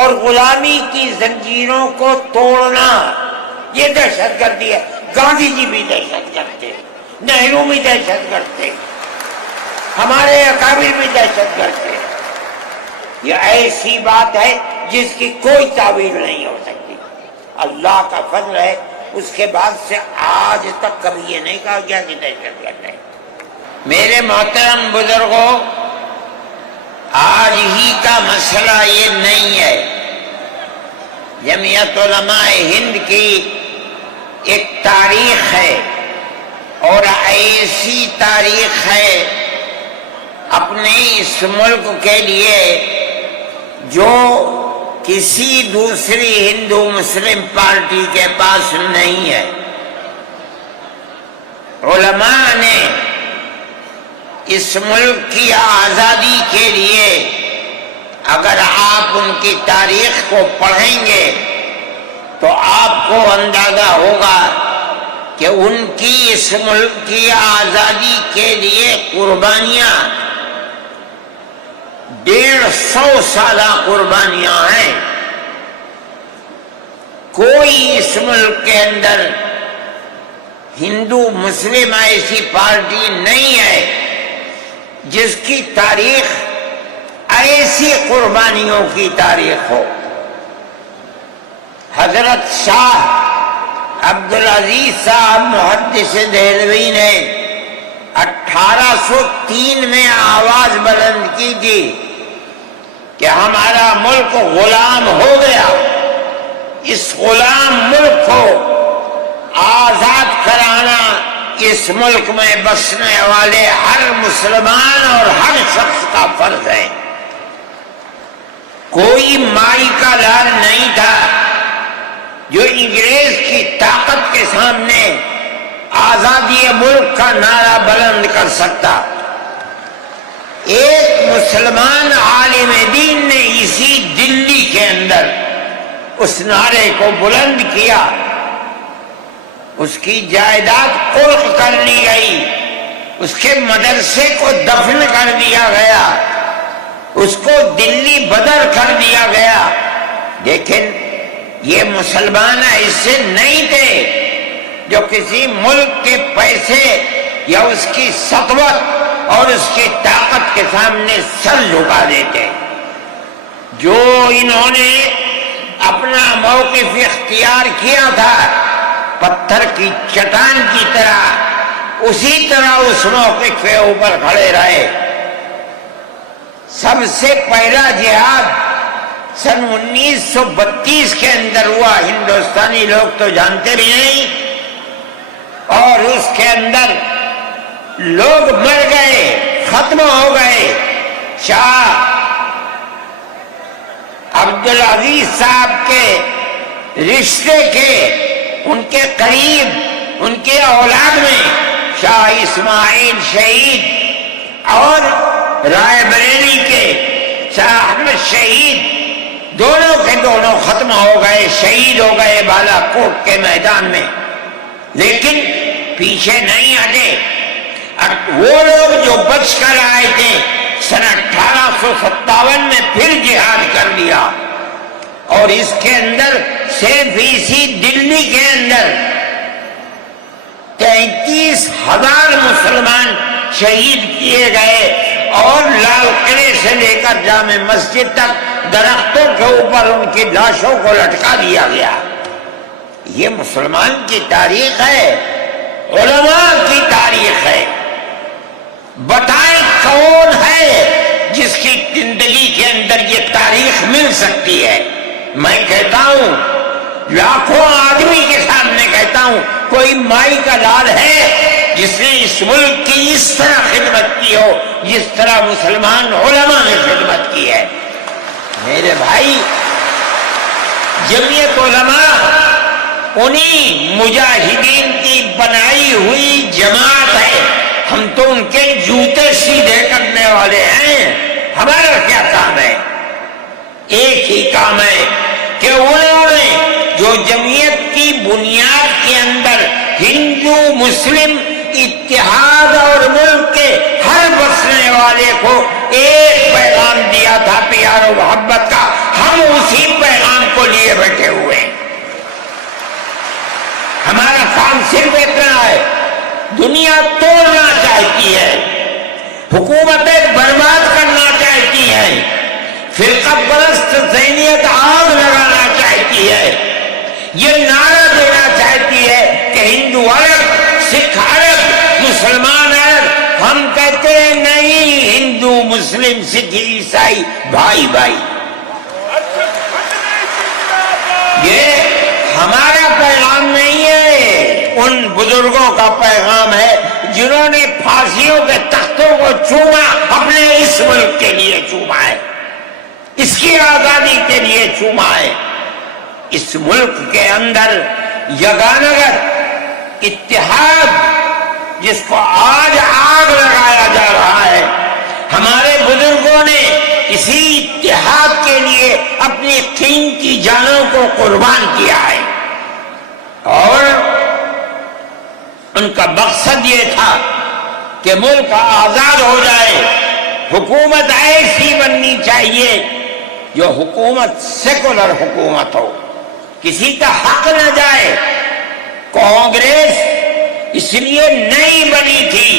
اور غلامی کی زنجیروں کو توڑنا، یہ دہشت گردی ہے۔ گاندھی جی بھی دہشت گرد تھے، نہرو بھی دہشت گرد تھے، ہمارے اکابر بھی دہشت گرد تھے۔ یہ ایسی بات ہے جس کی کوئی تعویل نہیں ہو سکتی۔ اللہ کا فضل ہے، اس کے بعد سے آج تک کبھی یہ نہیں کہا گیا کہ دہشت گرد ہے۔ میرے محترم بزرگوں، آج ہی کا مسئلہ یہ نہیں ہے۔ جمعیت علماء ہند کی ایک تاریخ ہے، اور ایسی تاریخ ہے اپنے اس ملک کے لیے جو کسی دوسری ہندو مسلم پارٹی کے پاس نہیں ہے۔ علماء نے اس ملک کی آزادی کے لیے، اگر آپ ان کی تاریخ کو پڑھیں گے تو آپ کو اندازہ ہوگا کہ ان کی اس ملک کی آزادی کے لیے قربانیاں 150 سالہ قربانیاں ہیں۔ کوئی اس ملک کے اندر ہندو مسلم ایسی پارٹی نہیں ہے جس کی تاریخ ایسی قربانیوں کی تاریخ ہو۔ حضرت شاہ عبدالعزیز صاحب محدث دہلوی نے 1803 میں آواز بلند کی تھی کہ ہمارا ملک غلام ہو گیا، اس غلام ملک کو آزاد کرانا اس ملک میں بسنے والے ہر مسلمان اور ہر شخص کا فرض ہے۔ کوئی مائی کا لال نہیں تھا جو انگریز کی طاقت کے سامنے آزادی ملک کا نعرہ بلند کر سکتا۔ ایک مسلمان عالم دین نے اسی دلی کے اندر اس نعرے کو بلند کیا، اس کی جائیداد قلق کر لی گئی، اس کے مدرسے کو دفن کر دیا گیا، اس کو دلی بدر کر دیا گیا، لیکن یہ مسلمان ایسے نہیں تھے جو کسی ملک کے پیسے یا اس کی سطوت اور اس کی طاقت کے سامنے سر جھکا دیتے۔ جو انہوں نے اپنا موقف اختیار کیا تھا پتھر کی چٹان کی طرح، اسی طرح اس موقف کے اوپر کھڑے رہے۔ سب سے پہلا جہاد سن 1932 کے اندر ہوا، ہندوستانی لوگ تو جانتے بھی نہیں، اور اس کے اندر لوگ مر گئے، ختم ہو گئے۔ شاہ عبدالعزیز صاحب کے رشتے کے، ان کے قریب، ان کے اولاد میں شاہ اسماعیل شہید اور رائے بریلی کے شاہ احمد شہید، دونوں کے دونوں ختم ہو گئے، شہید ہو گئے بالا کوٹ کے میدان میں، لیکن پیچھے نہیں ہٹے۔ وہ لوگ جو بچ کر آئے تھے سن 1857 میں پھر جہاد کر دیا، اور اس کے اندر صرف اسی دلی کے اندر 33,000 مسلمان شہید کیے گئے، اور لال قلعے سے لے کر جامع مسجد تک درختوں کے اوپر ان کی لاشوں کو لٹکا دیا گیا۔ یہ مسلمان کی تاریخ ہے، علماء کی تاریخ ہے۔ بتائیں کون ہے جس کی زندگی کے اندر یہ تاریخ مل سکتی ہے؟ میں کہتا ہوں، لاکھوں آدمی کے سامنے کہتا ہوں، کوئی مائی کا لال ہے جس نے اس ملک کی اس طرح خدمت کی ہو جس طرح مسلمان علماء نے خدمت کی ہے؟ میرے بھائی، جمعیت علماء انہی مجاہدین کی بنائی ہوئی جماعت ہے۔ ہم تو ان کے جوتے سیدھے کرنے والے ہیں۔ ہمارا کیا کام ہے؟ ایک ہی کام ہے کہ انہوں نے جو جمعیت کی بنیاد کے اندر ہندو مسلم اتحاد اور ملک کے ہر بسنے والے کو ایک پیغام دیا تھا پیار و محبت کا، ہم اسی صرف اتنا ہے، دنیا توڑنا چاہتی ہے، حکومتیں برباد کرنا چاہتی ہیں، فرقہ پرست ذہنیت آگ لگانا چاہتی ہے، یہ نعرہ دینا چاہتی ہے کہ ہندو عرب، سکھ عرب، مسلمان عرب۔ ہم کہتے ہیں نہیں، ہندو مسلم سکھ عیسائی بھائی بھائی۔ یہ ہمارا پیغام نہیں ہے، ان بزرگوں کا پیغام ہے جنہوں نے پھانسیوں کے تختوں کو چوما، اپنے اس ملک کے لیے چوما ہے، اس کی آزادی کے لیے چوما ہے۔ اس ملک کے اندر یگانگت اتحاد جس کو آج آگ لگایا جا رہا ہے، ہمارے بزرگوں نے اسی اتحاد کے لیے اپنی قیمتی جانوں کو قربان کیا ہے، اور ان کا مقصد یہ تھا کہ ملک آزاد ہو جائے، حکومت ایسی بننی چاہیے جو حکومت سیکولر حکومت ہو، کسی کا حق نہ جائے۔ کانگریس اس لیے نہیں بنی تھی،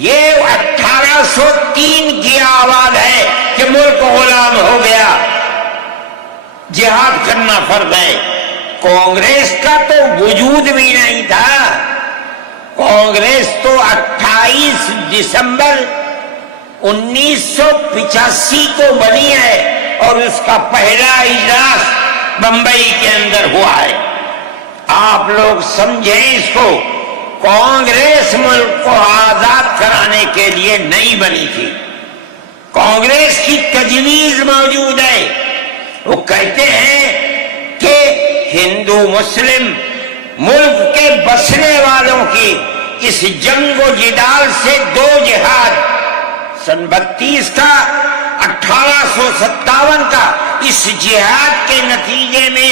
یہ 1803 کی آواز ہے کہ ملک غلام ہو گیا، جہاد کرنا فرض ہے۔ کانگریس کا تو وجود بھی نہیں تھا، کانگریس تو 28 دسمبر 1985 کو بنی ہے، اور اس کا پہلا اجلاس بمبئی کے اندر ہوا ہے۔ آپ لوگ سمجھیں اس کو، کانگریس ملک کو آزاد کرانے کے لیے نہیں بنی تھی، کانگریس کی تجویز موجود ہے۔ وہ کہتے ہیں کہ ہندو مسلم ملک کے بسنے والوں کی اس جنگ و جدال سے دو جہاد، سن 32 کا 1857 کا، اس جہاد کے نتیجے میں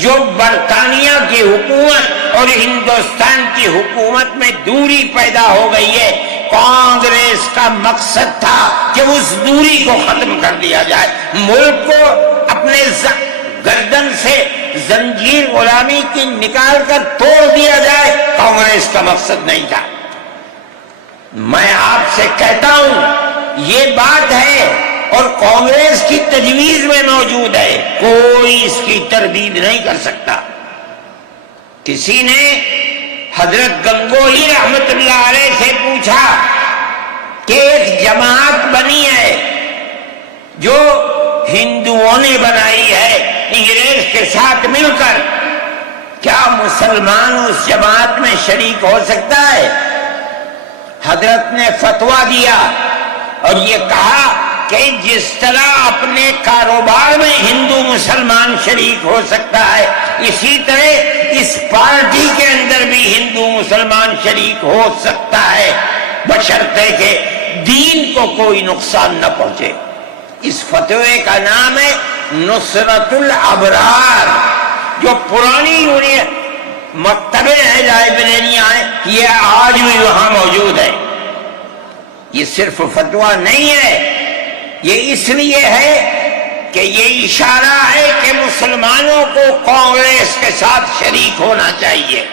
جو برطانیہ کی حکومت اور ہندوستان کی حکومت میں دوری پیدا ہو گئی ہے، کانگریس کا مقصد تھا کہ اس دوری کو ختم کر دیا جائے، ملک کو اپنے گردن سے زنجیر غلامی کی نکال کر توڑ دیا جائے، کانگریس کا مقصد نہیں تھا۔ میں آپ سے کہتا ہوں یہ بات ہے، اور کانگریس کی تجویز میں موجود ہے، کوئی اس کی تردید نہیں کر سکتا۔ کسی نے حضرت گنگوہی رحمت اللہ علیہ سے پوچھا کہ ایک جماعت بنی ہے جو ہندوؤں نے بنائی ہے انگریز کے ساتھ مل کر، کیا مسلمان اس جماعت میں شریک ہو سکتا ہے؟ حضرت نے فتویٰ دیا اور یہ کہا کہ جس طرح اپنے کاروبار میں ہندو مسلمان شریک ہو سکتا ہے، اسی طرح اس پارٹی کے اندر بھی ہندو مسلمان شریک ہو سکتا ہے، بشرطے کہ دین کو کوئی نقصان نہ پہنچے۔ اس فتوے کا نام ہے نصرت الابرار، جو پرانی یونین مکتبیں ہیں، لائبریریاں ہیں، یہ آج بھی وہاں موجود ہے۔ یہ صرف فتویٰ نہیں ہے، یہ اس لیے ہے کہ یہ اشارہ ہے کہ مسلمانوں کو کانگریس کے ساتھ شریک ہونا چاہیے،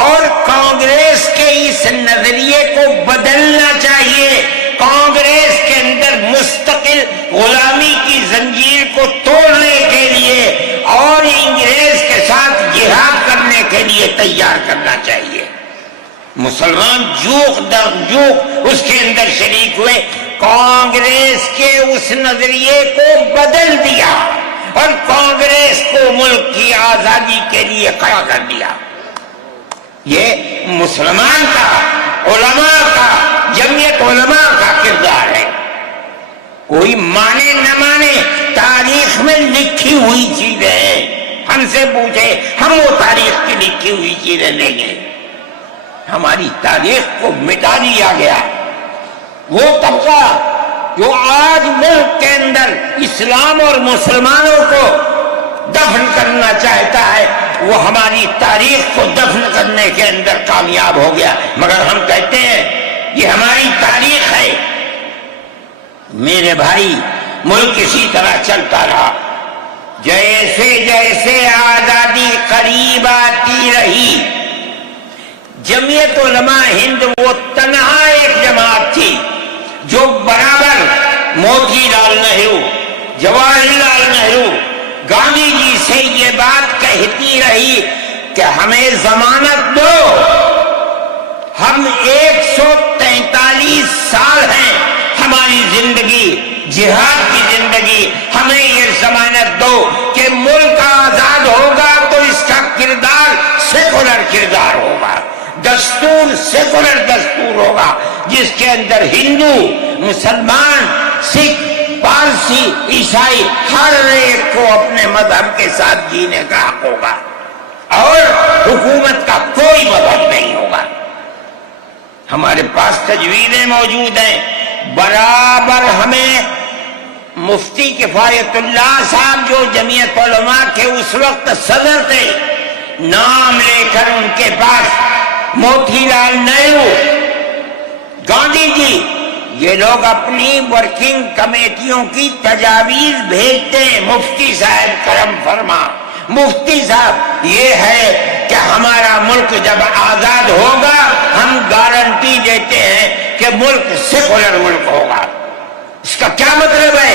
اور کانگریس کے اس نظریے کو بدلنا چاہیے، کانگریس کے اندر مستقل غلامی کی زنجیر کو توڑنے کے لیے اور انگریز کے ساتھ جہاد کرنے کے لیے تیار کرنا چاہیے۔ مسلمان جوق در جوق اس کے اندر شریک ہوئے، کانگریس کے اس نظریے کو بدل دیا اور کانگریس کو ملک کی آزادی کے لیے کھڑا کر دیا۔ یہ مسلمان کا، علماء کا، جمعیت علماء کا کردار ہے۔ کوئی مانے نہ مانے، تاریخ میں لکھی ہوئی چیزیں ہیں، ہم سے پوچھے ہم وہ تاریخ کی لکھی ہوئی چیزیں لیں گے۔ ہماری تاریخ کو مٹا دیا گیا۔ وہ طبقہ جو آج ملک کے اندر اسلام اور مسلمانوں کو دفن کرنا چاہتا ہے، وہ ہماری تاریخ کو دفن کرنے کے اندر کامیاب ہو گیا، مگر ہم کہتے ہیں یہ ہماری تاریخ ہے۔ میرے بھائی، ملک اسی طرح چلتا رہا، جیسے جیسے آزادی قریب آتی رہی، جمعیت علماء ہند وہ تنہا ایک جماعت تھی جو برابر موتی لال نہرو، جواہر لال نہرو، گاندھی جی سے یہ بات کہتی رہی کہ ہمیں ضمانت دو، ہم 143 سال ہیں ہماری زندگی جہاد کی زندگی، ہمیں یہ ضمانت دو کہ ملک آزاد ہوگا تو اس کا کردار سیکولر کردار ہوگا، دستور سیکولر دستور ہوگا جس کے اندر ہندو، مسلمان، سکھ، پارسی، عیسائی ہر ایک کو اپنے مذہب کے ساتھ جینے کا حق ہوگا اور حکومت کا کوئی مذہب نہیں ہوگا۔ ہمارے پاس تجویزیں موجود ہیں، برابر ہمیں مفتی کفایت اللہ صاحب جو جمعیت علماء کے اس وقت صدر تھے، نام لے کر ان کے پاس موتی لال نہرو، گاندھی جی، یہ لوگ اپنی ورکنگ کمیٹیوں کی تجاویز بھیجتے ہیں، مفتی صاحب کرم فرما، مفتی صاحب یہ ہے کہ ہمارا ملک جب آزاد ہوگا ہم گارنٹی دیتے ہیں کہ ملک سیکولر ملک ہوگا۔ اس کا کیا مطلب ہے؟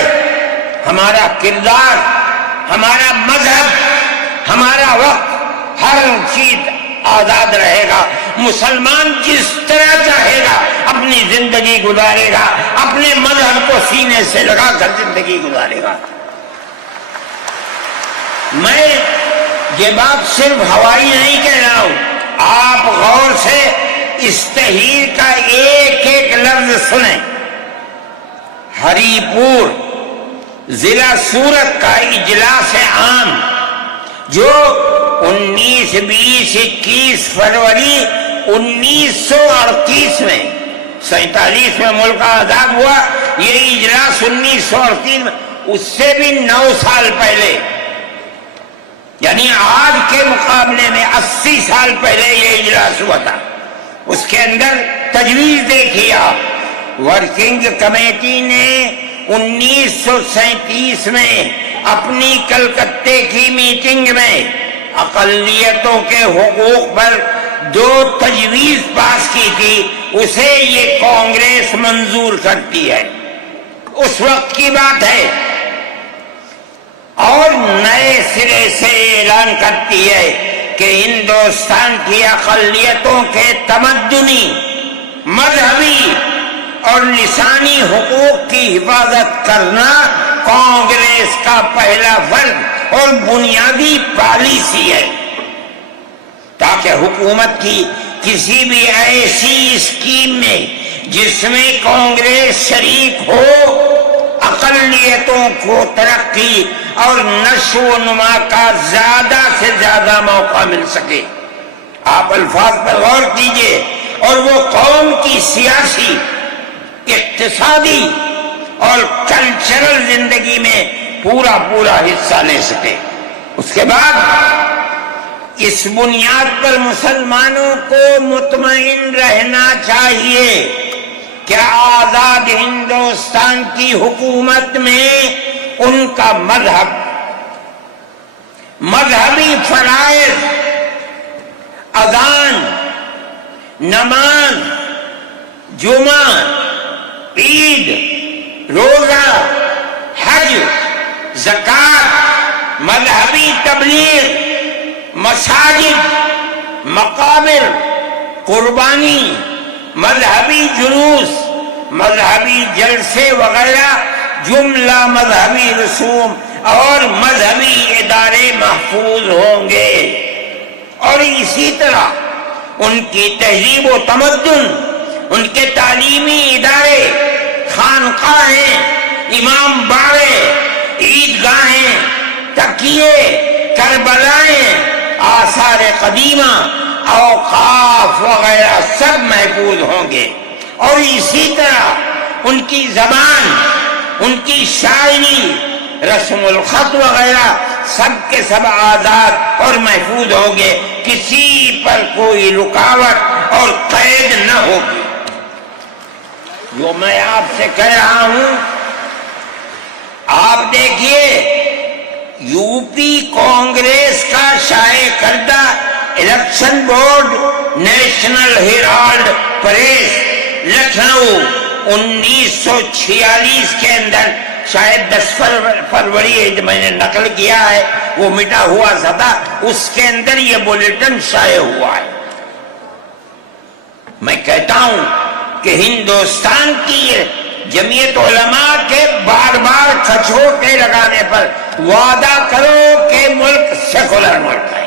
ہمارا کردار، ہمارا مذہب، ہمارا وقت، ہر چیز آزاد رہے گا، مسلمان جس طرح چاہے گا اپنی زندگی گزارے گا، اپنے مذہب کو سینے سے لگا کر زندگی گزارے گا۔ میں یہ بات صرف ہوائی نہیں کہہ رہا ہوں، آپ غور سے اس تحریر کا ایک ایک لفظ سنیں۔ ہری پور ضلع سورت کا اجلاس عام جو 19، 20، 21 فروری 1938 میں 47 میں ملک آزاد ہوا، یہ اجلاس 1938 میں، اس سے بھی 9 سال پہلے، یعنی آج کے مقابلے میں 80 سال پہلے یہ اجلاس ہوا تھا۔ اس کے اندر تجویز دیکھیے آپ، ورکنگ کمیٹی نے 1937 میں اپنی کلکتے کی میٹنگ میں اقلیتوں کے حقوق پر جو تجویز پاس کی تھی اسے یہ کانگریس منظور کرتی ہے، اس وقت کی بات ہے، اور نئے سرے سے اعلان کرتی ہے کہ ہندوستان کی اقلیتوں کے تمدنی، مذہبی اور لسانی حقوق کی حفاظت کرنا کانگریس کا پہلا فرض اور بنیادی پالیسی ہے، تاکہ حکومت کی کسی بھی ایسی اسکیم میں جس میں کانگریس شریک ہو اقلیتوں کو ترقی اور نشو و نما کا زیادہ سے زیادہ موقع مل سکے۔ آپ الفاظ پر غور کیجئے، اور وہ قوم کی سیاسی، اقتصادی اور کلچرل زندگی میں پورا حصہ لے سکے۔ اس کے بعد اس بنیاد پر مسلمانوں کو مطمئن رہنا چاہیے کہ آزاد ہندوستان کی حکومت میں ان کا مذہبی فرائض، اذان، نماز، جمعہ، عید، روزہ، حج، زکوٰۃ، مذہبی تبلیغ، مساجد، مقابر، قربانی، مذہبی جلوس، مذہبی جلسے وغیرہ جملہ مذہبی رسوم اور مذہبی ادارے محفوظ ہوں گے، اور اسی طرح ان کی تہذیب و تمدن، ان کے تعلیمی ادارے، خانقاہیں، امام باڑے، عیدگاہیں، تکیے، کربلائیں، آثار قدیمہ، اوقاف وغیرہ سب محفوظ ہوں گے، اور اسی طرح ان کی زبان، ان کی شاعری، رسم الخط وغیرہ سب کے سب آزاد اور محفوظ ہوں گے، کسی پر کوئی رکاوٹ اور قید نہ ہوگی۔ جو میں آپ سے کہہ رہا ہوں، آپ دیکھیے یو پی کانگریس کا شائع کردہ election board National Herald press Lucknow 1946 کے اندر شاید 10 فروری ہے جو میں نے نقل کیا ہے، وہ مٹا ہوا تھا، اس کے اندر یہ بلیٹن شائع ہوا ہے۔ میں کہتا ہوں کہ ہندوستان کی جمعیت علماء کے بار بار کھچوٹے لگانے پر وعدہ کرو کہ ملک سیکولر ملک ہے،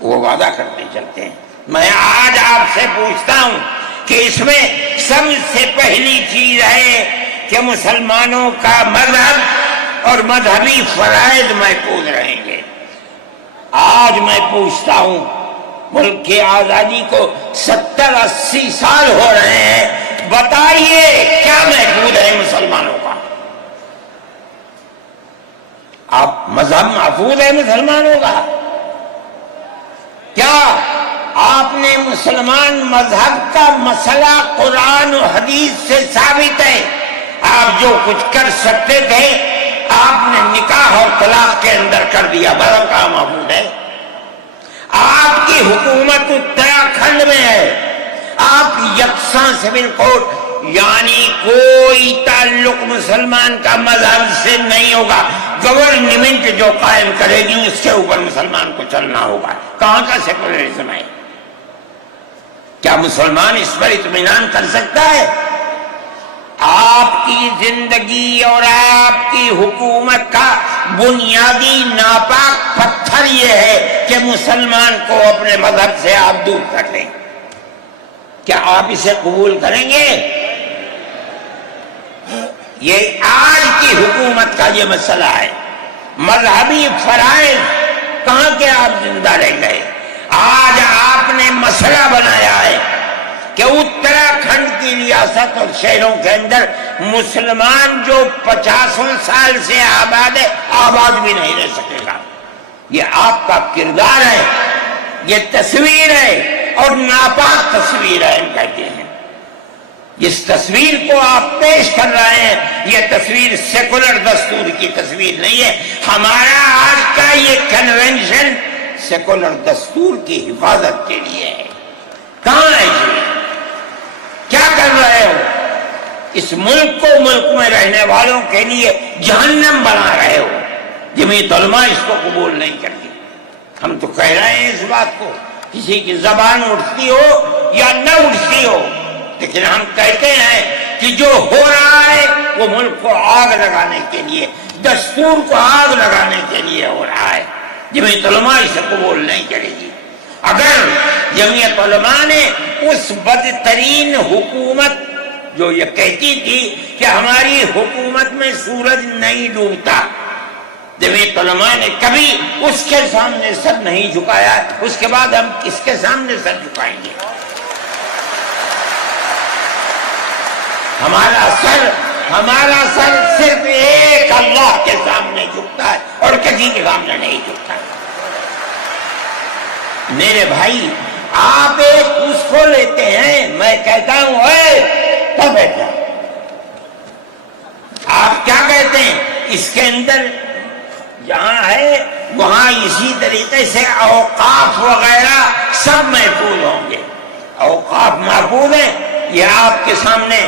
وہ وعدہ کرتے چلتے ہیں۔ میں آج آپ سے پوچھتا ہوں کہ اس میں سب سے پہلی چیز ہے کہ مسلمانوں کا مذہب اور مذہبی فرائض محفوظ رہیں گے۔ آج میں پوچھتا ہوں، ملک کی آزادی کو 70-80 سال ہو رہے ہیں، بتائیے کیا محفوظ ہے مسلمانوں کا؟ آپ مذہب محفوظ ہے مسلمانوں کا؟ کیا آپ نے مسلمان مذہب کا مسئلہ قرآن و حدیث سے ثابت ہے؟ آپ جو کچھ کر سکتے تھے آپ نے نکاح اور طلاق کے اندر کر دیا، مذہب کا محفوظ ہے؟ آپ کی حکومت اتراکھنڈ میں ہے، آپ یکساں سول کوڈ، یعنی کوئی تعلق مسلمان کا مذہب سے نہیں ہوگا، گورنمنٹ جو قائم کرے گی اس کے اوپر مسلمان کو چلنا ہوگا۔ کہاں کا سیکولرزم ہے؟ کیا مسلمان اس پر اطمینان کر سکتا ہے؟ آپ کی زندگی اور آپ کی حکومت کا بنیادی ناپاک پتھر یہ ہے کہ مسلمان کو اپنے مذہب سے آپ دور کر لیں۔ کیا آپ اسے قبول کریں گے؟ یہ آج کی حکومت کا یہ مسئلہ ہے۔ مذہبی فرائض کہاں کے آپ زندہ رہ گئے؟ آج آپ نے مسئلہ بنایا ہے کہ اتراکھنڈ کی ریاست اور شہروں کے اندر مسلمان جو 50 سال سے آباد ہے، آباد بھی نہیں رہ سکے گا۔ یہ آپ کا کردار ہے، یہ تصویر ہے اور ناپاک تصویر ہے، ہم کہتے ہیں۔ جس تصویر کو آپ پیش کر رہے ہیں یہ تصویر سیکولر دستور کی تصویر نہیں ہے۔ ہمارا آج کا یہ کنونشن سیکولر دستور کی حفاظت کے لیے ہے۔ کہاں ہے جی؟ کیا کر رہے ہو؟ اس ملک کو، ملک میں رہنے والوں کے لیے جہنم بنا رہے ہو۔ جمعیت علماء اس کو قبول نہیں کرتی۔ ہم تو کہہ رہے ہیں اس بات کو، کسی کی زبان اٹھتی ہو یا نہ اٹھتی ہو، لیکن ہم کہتے ہیں کہ جو ہو رہا ہے وہ ملک کو آگ لگانے کے لیے، دستور کو آگ لگانے کے لیے ہو رہا ہے۔ جمعیت علماء اسے قبول نہیں کرے گی۔ اگر جمعیت علماء نے اس بدترین حکومت جو یہ کہتی تھی کہ ہماری حکومت میں سورج نہیں ڈوبتا، جمعیت علماء نے کبھی اس کے سامنے سر نہیں جھکایا، اس کے بعد ہم کس کے سامنے سر جھکائیں گے؟ ہمارا سر صرف ایک اللہ کے سامنے جھکتا ہے اور کسی کے سامنے نہیں جھکتا۔ میرے بھائی، آپ ایک اس کو لیتے ہیں، میں کہتا ہوں اے بیٹا، آپ کیا کہتے ہیں؟ اس کے اندر جہاں ہے وہاں اسی طریقے سے اوقاف وغیرہ سب محفوظ ہوں گے۔ اوقاف محفوظ ہیں، یہ آپ کے سامنے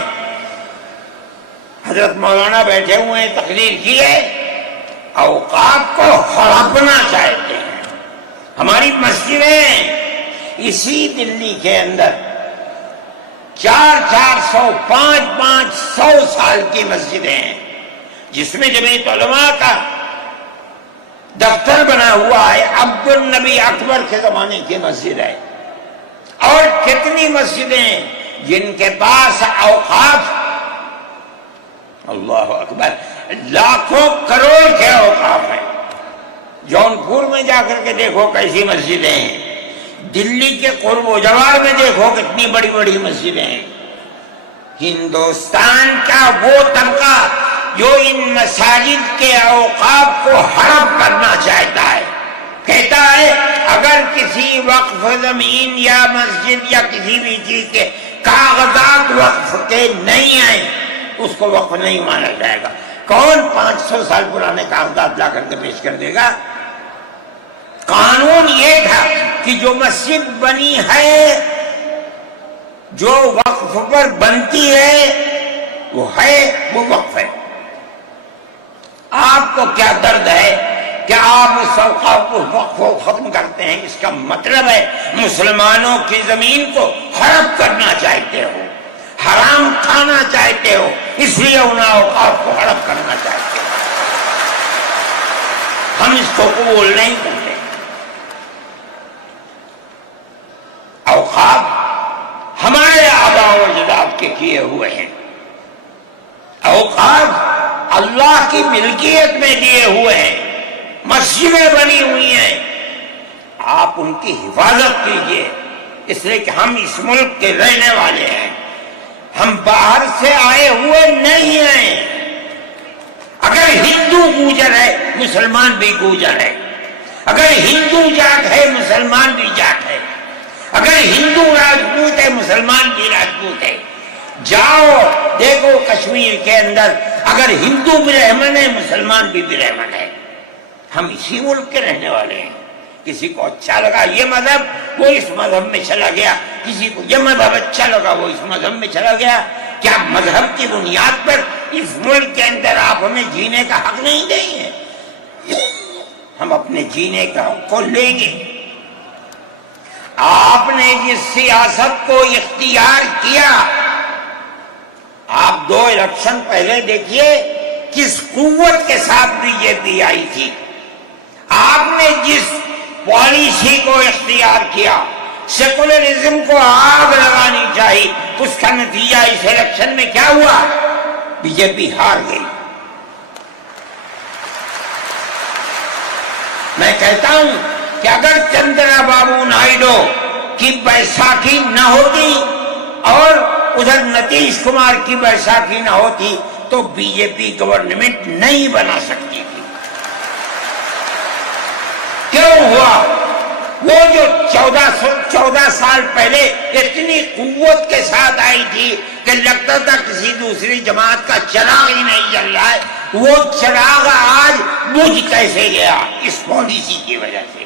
حضرت مولانا بیٹھے ہوئے ہیں، تقریر کی ہے۔ اوقاف کو ہڑپنا چاہتے ہیں۔ ہماری مسجدیں اسی دلی کے اندر 400 500 سال کی مسجدیں ہیں، جس میں جمعیت علماء کا دفتر بنا ہوا ہے، عبد النبی اکبر کے زمانے کی مسجد ہے۔ اور کتنی مسجدیں جن کے پاس اوقاف، اللہ اکبر، لاکھوں کروڑ کے اوقاف ہیں۔ جونپور میں جا کر کے دیکھو کیسی مسجدیں ہیں، دلی کے قرب و جوار میں دیکھو کتنی بڑی بڑی مسجدیں ہیں۔ ہندوستان کا وہ طبقہ جو ان مساجد کے اوقاف کو ہڑپ کرنا چاہتا ہے، کہتا ہے اگر کسی وقف زمین یا مسجد یا کسی بھی چیز کے کاغذات وقف کے نہیں آئے اس کو وقف نہیں مانا جائے گا۔ کون 500 سال پرانے کاغذات لا کر کے پیش کر دے گا؟ قانون یہ تھا کہ جو مسجد بنی ہے، جو وقف پر بنتی ہے وہ وقف ہے۔ آپ کو کیا درد ہے کہ آپ اس اوقاف کو وقف کو ختم کرتے ہیں؟ اس کا مطلب ہے مسلمانوں کی زمین کو ہڑپ کرنا چاہتے ہو، حرام کھانا چاہتے ہو، اس لیے ان اوقاف کو ہڑپ کرنا چاہتے ہو۔ ہم اس کو قبول نہیں کرتے۔ اوقاف ہمارے آباء و اجداد کے کیے ہوئے ہیں، اوقاف اللہ کی ملکیت میں دیے ہوئے ہیں، مسجدیں بنی ہوئی ہیں، آپ ان کی حفاظت کیجئے، اس لیے کہ ہم اس ملک کے رہنے والے ہیں، ہم باہر سے آئے ہوئے نہیں ہیں۔ اگر ہندو گوجر ہے مسلمان بھی گوجر ہے، اگر ہندو جاٹ ہے مسلمان بھی جاٹ ہے، اگر ہندو راجپوت ہے مسلمان بھی راجپوت ہے۔ جاؤ دیکھو کشمیر کے اندر، اگر ہندو برہمن ہے مسلمان بھی برہمن ہے۔ ہم اسی ملک کے رہنے والے ہیں۔ کسی کو اچھا لگا یہ مذہب وہ اس مذہب میں چلا گیا، کسی کو یہ مذہب اچھا لگا وہ اس مذہب میں چلا گیا۔ کیا مذہب کی بنیاد پر اس ملک کے اندر آپ ہمیں جینے کا حق نہیں دیں گے؟ ہم اپنے جینے کا حق کو لیں گے۔ آپ نے جس سیاست کو اختیار کیا، آپ 2 الیکشن پہلے دیکھیے کس قوت کے ساتھ بی جے پی آئی تھی۔ آپ نے جس پالیسی کو اختیار کیا، سیکولرزم کو آگ لگانی چاہیے، اس کا نتیجہ اس الیکشن میں کیا ہوا؟ بی جے پی ہار گئی۔ میں کہتا ہوں کہ اگر چندرا بابو نائیڈو کی بیساکھی نہ ہوتی اور ادھر نتیش کمار کی بیساکھی نہ ہوتی تو بی جے پی گورنمنٹ نہیں بنا سکتی تھی۔ کیوں ہوا؟ وہ جو 14 سال پہلے اتنی قوت کے ساتھ آئی تھی کہ لگتا تھا کسی دوسری جماعت کا چراغ ہی نہیں جل رہا ہے، وہ چراغ آج بجھ کیسے گیا؟ اس پالیسی کی وجہ سے۔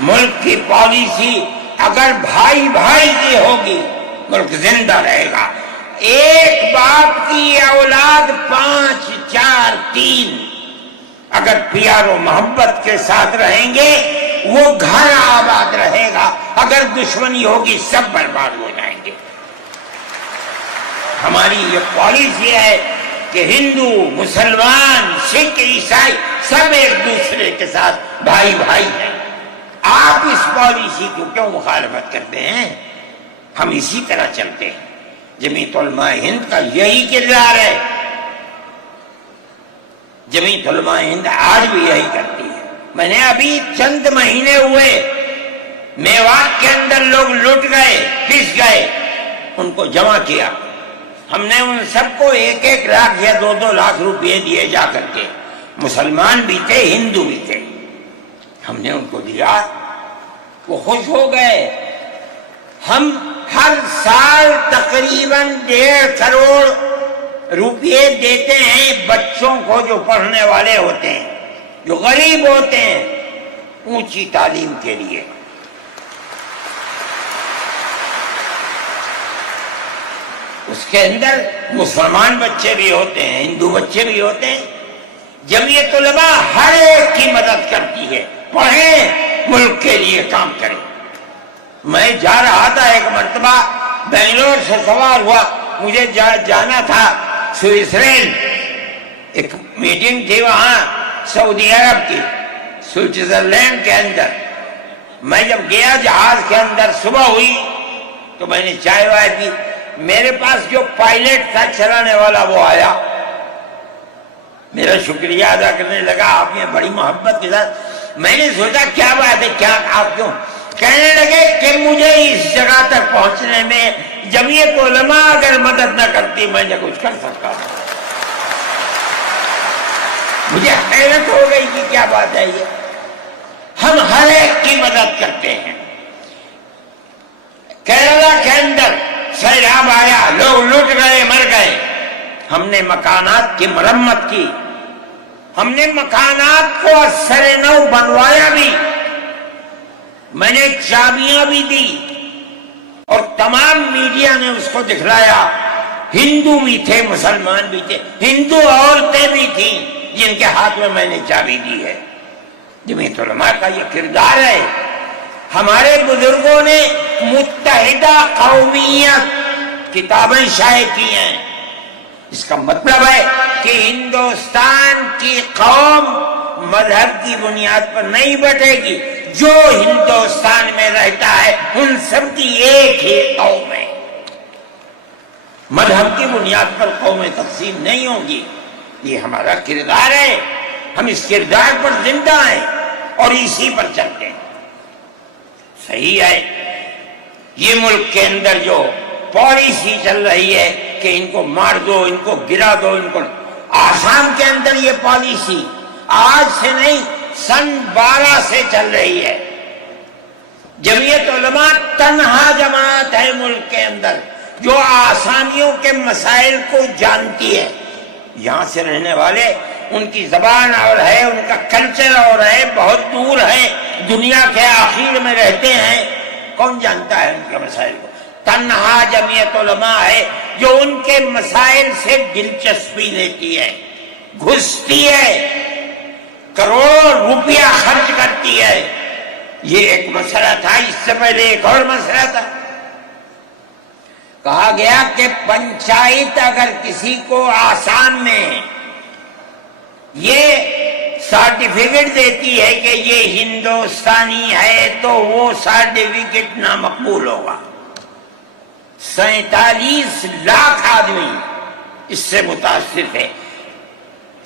ملک کی پالیسی اگر بھائی بھائی کی ہوگی ملک زندہ رہے گا۔ ایک باپ کی اولاد 5 4 3 اگر پیار و محبت کے ساتھ رہیں گے وہ گھر آباد رہے گا، اگر دشمنی ہوگی سب برباد ہو جائیں گے۔ ہماری یہ پالیسی ہے کہ ہندو مسلمان سکھ عیسائی سب ایک دوسرے کے ساتھ بھائی بھائی ہیں۔ آپ اس پالیسی کو کیوں مخالفت کرتے ہیں؟ ہم اسی طرح چلتے ہیں۔ جمعیت علماء ہند کا یہی کردار ہے، جمعیت علماء ہند آج بھی یہی کرتی ہے۔ میں نے ابھی چند مہینے ہوئے میوات کے اندر لوگ لٹ گئے، پس گئے، ان کو جمع کیا، ہم نے ان سب کو 1 لاکھ یا 2 لاکھ روپے دیے جا کر کے، مسلمان بھی تھے ہندو بھی تھے، ہم نے ان کو دیا، وہ خوش ہو گئے۔ ہم ہر سال تقریباً 1.5 کروڑ روپے دیتے ہیں بچوں کو جو پڑھنے والے ہوتے ہیں، جو غریب ہوتے ہیں، اونچی تعلیم کے لیے۔ اس کے اندر مسلمان بچے بھی ہوتے ہیں، ہندو بچے بھی ہوتے ہیں۔ جمعیت علماء ہر ایک کی مدد کرتی ہے، پڑھیں، ملک کے لیے کام کریں۔ میں جا رہا تھا ایک مرتبہ، بنگلور سے سوار ہوا، مجھے جانا تھا سوئٹزرلینڈ، ایک میٹنگ تھی وہاں سعودی عرب کی، سوئٹزرلینڈ کے اندر۔ میں جب گیا جہاز کے اندر، صبح ہوئی تو میں نے چائے وائے پی، میرے پاس جو پائلٹ تھا چلانے والا وہ آیا، میرا شکریہ ادا کرنے لگا، آپ نے بڑی محبت کے ساتھ۔ میں نے سوچا کیا بات ہے، کیا آپ کیوں؟ کہنے لگے کہ مجھے اس جگہ تک پہنچنے میں جمعیت علماء اگر مدد نہ کرتی میں نے کچھ کر سکتا تھا۔ مجھے حیرت ہو گئی کہ کیا بات ہے یہ، ہم ہر ایک کی مدد کرتے ہیں۔ کیرلا کے اندر سیلاب آیا، لوگ لٹ گئے، مر گئے، ہم نے مکانات کی مرمت کی، ہم نے مکانات کو اثر نو بنوایا بھی، میں نے چابیاں بھی دی اور تمام میڈیا نے اس کو دکھلایا۔ ہندو بھی تھے، مسلمان بھی تھے، ہندو عورتیں بھی تھیں جن کے ہاتھ میں نے چابی دی ہے۔ جمعیت علماء کا یہ کردار ہے۔ ہمارے بزرگوں نے متحدہ قومیت کتابیں شائع کی ہیں۔ اس کا مطلب ہے کہ ہندوستان کی قوم مذہب کی بنیاد پر نہیں بٹے گی، جو ہندوستان میں رہتا ہے ان سب کی ایک ہی قوم ہے۔ مذہب کی بنیاد پر قومیں تقسیم نہیں ہوں گی۔ یہ ہمارا کردار ہے، ہم اس کردار پر زندہ ہیں اور اسی پر چلتے ہیں۔ صحیح ہے، یہ ملک کے اندر جو پالیسی چل رہی ہے کہ ان کو مار دو، ان کو گرا دو، ان کو، آسام کے اندر یہ پالیسی آج سے نہیں سن 12 سے چل رہی ہے۔ جمعیت علماء تنہا جماعت ہے ملک کے اندر جو آسامیوں کے مسائل کو جانتی ہے۔ یہاں سے رہنے والے، ان کی زبان اور ہے، ان کا کلچر اور ہے، بہت دور ہے، دنیا کے آخر میں رہتے ہیں، کون جانتا ہے ان کے مسائل کو؟ تنہا جمعیت علماء ہے جو ان کے مسائل سے دلچسپی لیتی ہے، گھستی ہے، کروڑوں روپیہ خرچ کرتی ہے۔ یہ ایک مسئلہ تھا، اس سے پہلے ایک اور مسئلہ تھا۔ کہا گیا کہ پنچایت اگر کسی کو آسام میں یہ سرٹیفکیٹ دیتی ہے کہ یہ ہندوستانی ہے تو وہ سرٹیفکیٹ نامقبول ہوگا۔ 47 لاکھ آدمی اس سے متاثر تھے۔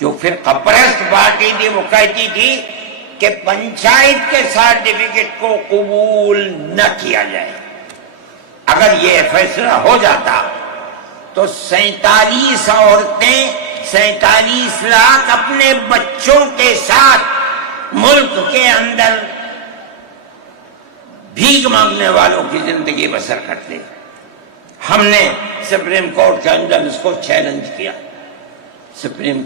جو پھر قبرست پارٹی تھی وہ کہتی تھی کہ پنچایت کے سرٹیفکیٹ کو قبول نہ کیا جائے۔ اگر یہ فیصلہ ہو جاتا تو 47 عورتیں، 47 لاکھ اپنے بچوں کے ساتھ ملک کے اندر بھیک مانگنے والوں کی زندگی بسر کرتے۔ ہم نے سپریم کورٹ کے اندر اس کو چیلنج کیا۔ سپریم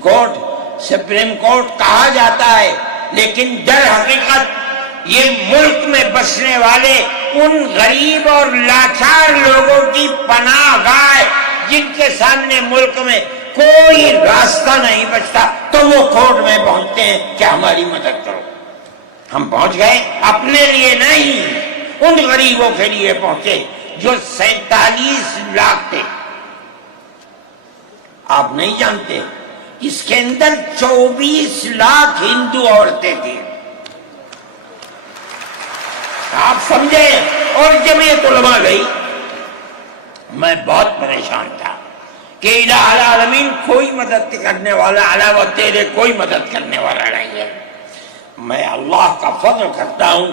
کورٹ کہا جاتا ہے، لیکن در حقیقت یہ ملک میں بسنے والے ان غریب اور لاچار لوگوں کی پناہ گاہ جن کے سامنے ملک میں کوئی راستہ نہیں بچتا تو وہ کورٹ میں پہنچتے ہیں کہ ہماری مدد کرو۔ ہم پہنچ گئے، اپنے لیے نہیں، ان غریبوں کے لیے پہنچے جو 47 لاکھ تھے۔ آپ نہیں جانتے اس کے اندر 24 لاکھ ہندو عورتیں تھیں۔ آپ سمجھے؟ اور جمعیت علماء گئی۔ میں بہت پریشان تھا کہ الہ العالمین کوئی مدد کرنے والا علاوہ تیرے کوئی مدد کرنے والا نہیں ہے۔ میں اللہ کا فضل کرتا ہوں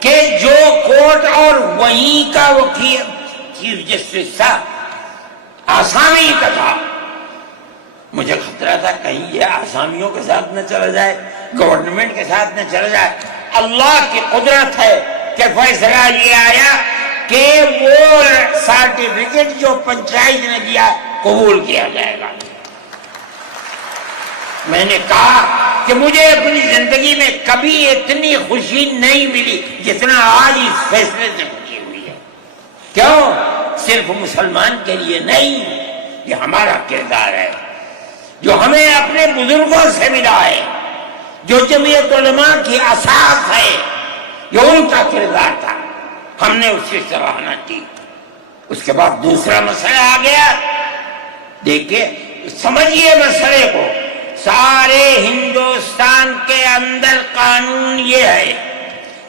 کہ جو کورٹ اور وہیں کا وکیل چیف جسٹس تھا آسامی کا تھا، مجھے خطرہ تھا کہیں یہ آسامیوں کے ساتھ نہ چلا جائے، گورنمنٹ کے ساتھ نہ چلا جائے۔ اللہ کی قدرت ہے کہ فیصلہ یہ آیا کہ وہ سرٹیفکیٹ جو پنچایت نے دیا قبول کیا جائے گا۔ میں نے کہا کہ مجھے اپنی زندگی میں کبھی اتنی خوشی نہیں ملی جتنا آج اس فیصلے سے خوشی ہوئی ہے۔ کیوں؟ صرف مسلمان کے لیے نہیں، یہ ہمارا کردار ہے جو ہمیں اپنے بزرگوں سے ملا ہے، جو جمعیت علماء کی اساس ہے، جو ان کا کردار تھا، ہم نے اس کی سراہنا کی۔ اس کے بعد دوسرا مسئلہ آ گیا۔ دیکھیے، سمجھیے مسئلے کو، سارے ہندوستان کے اندر قانون یہ ہے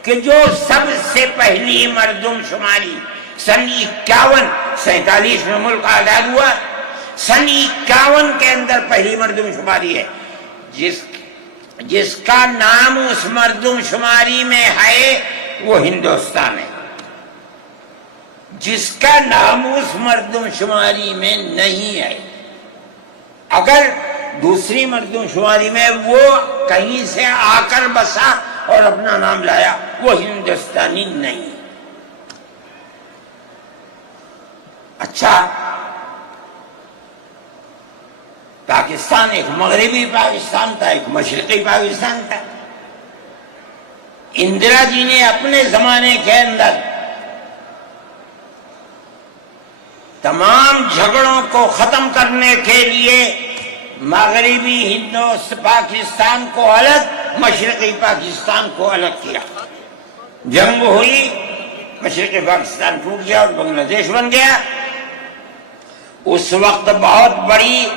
کہ جو سب سے پہلی مردم شماری سن 47 میں ملک آزاد ہوا، سن 51 کے اندر پہلی مردم شماری ہے، جس کا نام اس مردم شماری میں ہے وہ ہندوستان ہے، جس کا نام اس مردم شماری میں نہیں ہے، اگر دوسری مردم شماری میں وہ کہیں سے آ کر بسا اور اپنا نام لایا، وہ ہندوستانی نہیں۔ اچھا، پاکستان ایک مغربی پاکستان تھا، ایک مشرقی پاکستان تھا۔ اندرا جی نے اپنے زمانے کے اندر تمام جھگڑوں کو ختم کرنے کے لیے مغربی پاکستان کو الگ، مشرقی پاکستان کو الگ کیا۔ جنگ ہوئی، مشرقی پاکستان ٹوٹ گیا اور بنگلہ دیش بن گیا۔ اس وقت بہت بڑی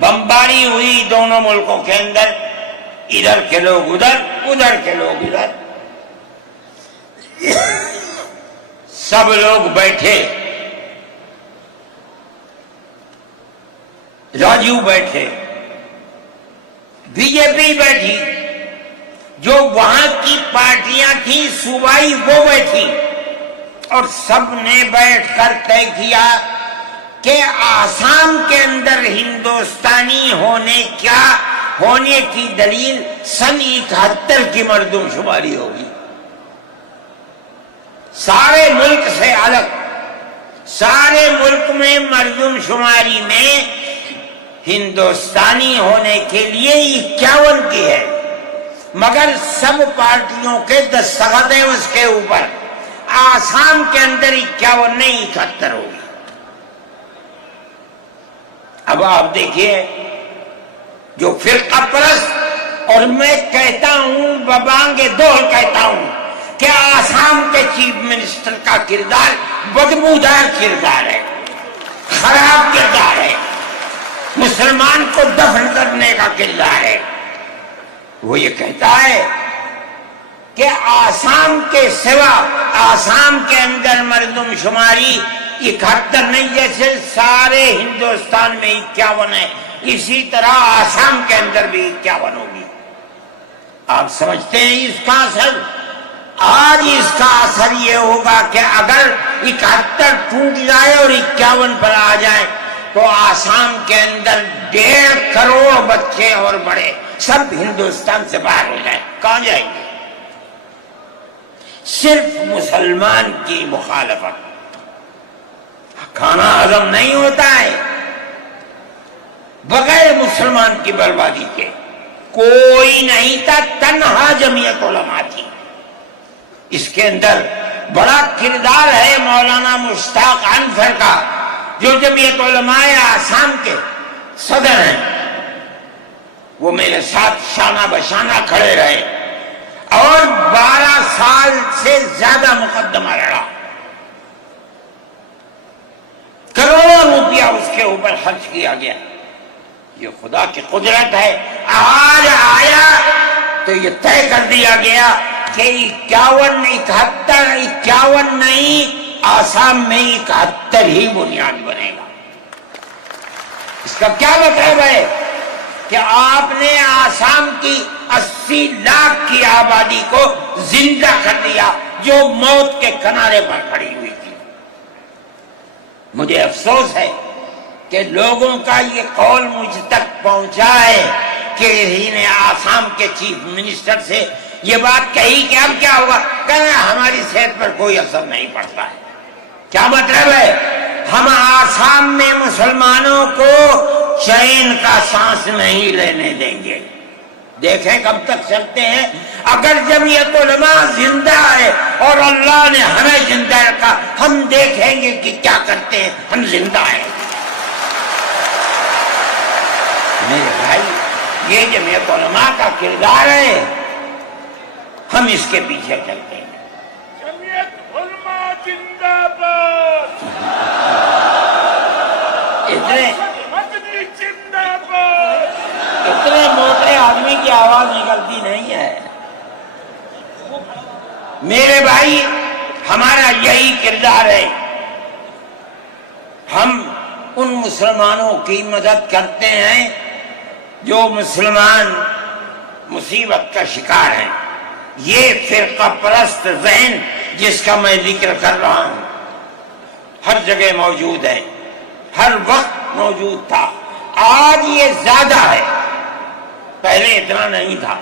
بمباری ہوئی دونوں ملکوں کے اندر، ادھر کے لوگ ادھر، ادھر کے لوگ ادھر، سب لوگ بیٹھے، راجو بیٹھے، بی جے پی بیٹھی، جو وہاں کی پارٹیاں تھیں صوبائی وہ بیٹھی، اور سب نے بیٹھ کر طے کیا کہ آسام کے اندر ہندوستانی ہونے کی دلیل سن 71 کی مردم شماری ہوگی، سارے ملک سے الگ۔ سارے ملک میں مردم شماری میں ہندوستانی ہونے کے لیے 51 کی ہے، مگر سب پارٹیوں کے دستخط ہیں اس کے اوپر۔ آسام کے اندر 51 نہیں 71 ہوگی۔ اب آپ دیکھیے، جو فرقہ پرست، اور میں کہتا ہوں ببانگ دول کہتا ہوں کہ آسام کے چیف منسٹر کا کردار بدبودار کردار ہے، خراب کردار ہے، مسلمان کو دفن کرنے کا کردار ہے۔ وہ یہ کہتا ہے کہ آسام کے سوا آسام کے اندر مردم شماری 71 نہیں، جیسے سارے ہندوستان میں 51 ہے، اسی طرح آسام کے اندر بھی 51 ہوگی۔ آپ سمجھتے ہیں اس کا اثر؟ آج اس کا اثر یہ ہوگا کہ اگر 71 ٹوٹ جائے اور 51 پر آ جائے تو آسام کے اندر 1.5 کروڑ بچے اور بڑے سب ہندوستان سے باہر ہو جائیں۔ کہاں جائیں گے؟ صرف مسلمان کی مخالفت، کھانا ہضم نہیں ہوتا ہے بغیر مسلمان کی بربادی کے۔ کوئی نہیں تھا، تنہا جمعیت علماء تھی۔ اس کے اندر بڑا کردار ہے مولانا مشتاق انصر کا، جو جمعیت علماء آسام کے صدر ہیں۔ وہ میرے ساتھ شانہ بشانہ کھڑے رہے اور 12 سال سے زیادہ مقدمہ لڑا، کروڑوں روپیہ اس کے اوپر خرچ کیا گیا۔ یہ خدا کی قدرت ہے، آج آیا تو یہ طے کر دیا گیا کہ 51 نہیں، آسام میں 71 ہی بنیاد بنے گا۔ اس کا کیا مطلب ہے کہ آپ نے آسام کی 80 لاکھ کی آبادی کو زندہ کر دیا، جو موت کے کنارے پر کھڑی ہوئی تھی۔ مجھے افسوس ہے کہ لوگوں کا یہ قول مجھ تک پہنچا ہے کہ انہی نے آسام کے چیف منسٹر سے یہ بات کہی کہ اب کیا ہوگا، کہنا ہماری صحت پر کوئی اثر نہیں پڑتا ہے۔ کیا مطلب ہے؟ ہم آسام میں مسلمانوں کو چین کا سانس نہیں لینے دیں گے۔ دیکھیں کب تک چلتے ہیں۔ اگر جمعیت علماء زندہ ہے اور اللہ نے ہمیں زندہ رکھا، ہم دیکھیں گے کہ کیا کرتے ہیں۔ ہم زندہ ہیں میرے بھائی، یہ جمعیت علماء کا کردار ہے، ہم اس کے پیچھے چلتے ہیں۔ جمعیت علماء زندہ باد، مدنی زندہ باد۔ اتنے موٹے آدمی کی آواز نکلتی نہیں ہے میرے بھائی، ہمارا یہی کردار ہے۔ ہم ان مسلمانوں کی مدد کرتے ہیں جو مسلمان مصیبت کا شکار ہیں۔ یہ فرقہ پرست ذہن جس کا میں ذکر کر رہا ہوں ہر جگہ موجود ہے، ہر وقت موجود تھا، آج یہ زیادہ ہے، پہلے اتنا نہیں تھا۔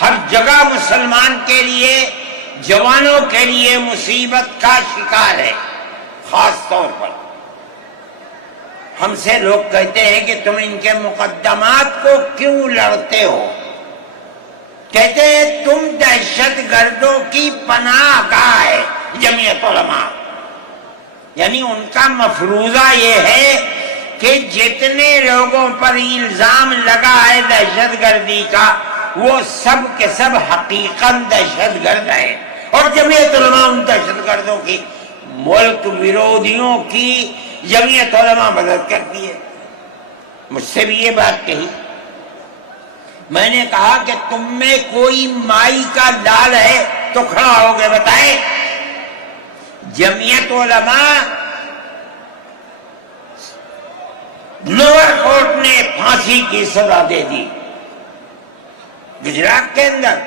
ہر جگہ مسلمان کے لیے، جوانوں کے لیے مصیبت کا شکار ہے، خاص طور پر ہم سے لوگ کہتے ہیں کہ تم ان کے مقدمات کو کیوں لڑتے ہو؟ کہتے ہیں تم دہشت گردوں کی پناہ گاہ ہے جمعیت علماء، یعنی ان کا مفروضہ یہ ہے کہ جتنے لوگوں پر الزام لگا ہے دہشت گردی کا وہ سب کے سب حقیقت دہشت گرد ہے، اور جمعیت علماء ان دہشت گردوں کی، ملک ویرودھیوں کی جمعیت علماء مدد کرتی ہے۔ مجھ سے بھی یہ بات کہی، میں نے کہا کہ تم میں کوئی مائی کا لال ہے تو کھڑا ہو گئے بتائے۔ جمعیت علماء لوور کورٹ نے پھانسی کی سزا دے دی گجرات کے اندر،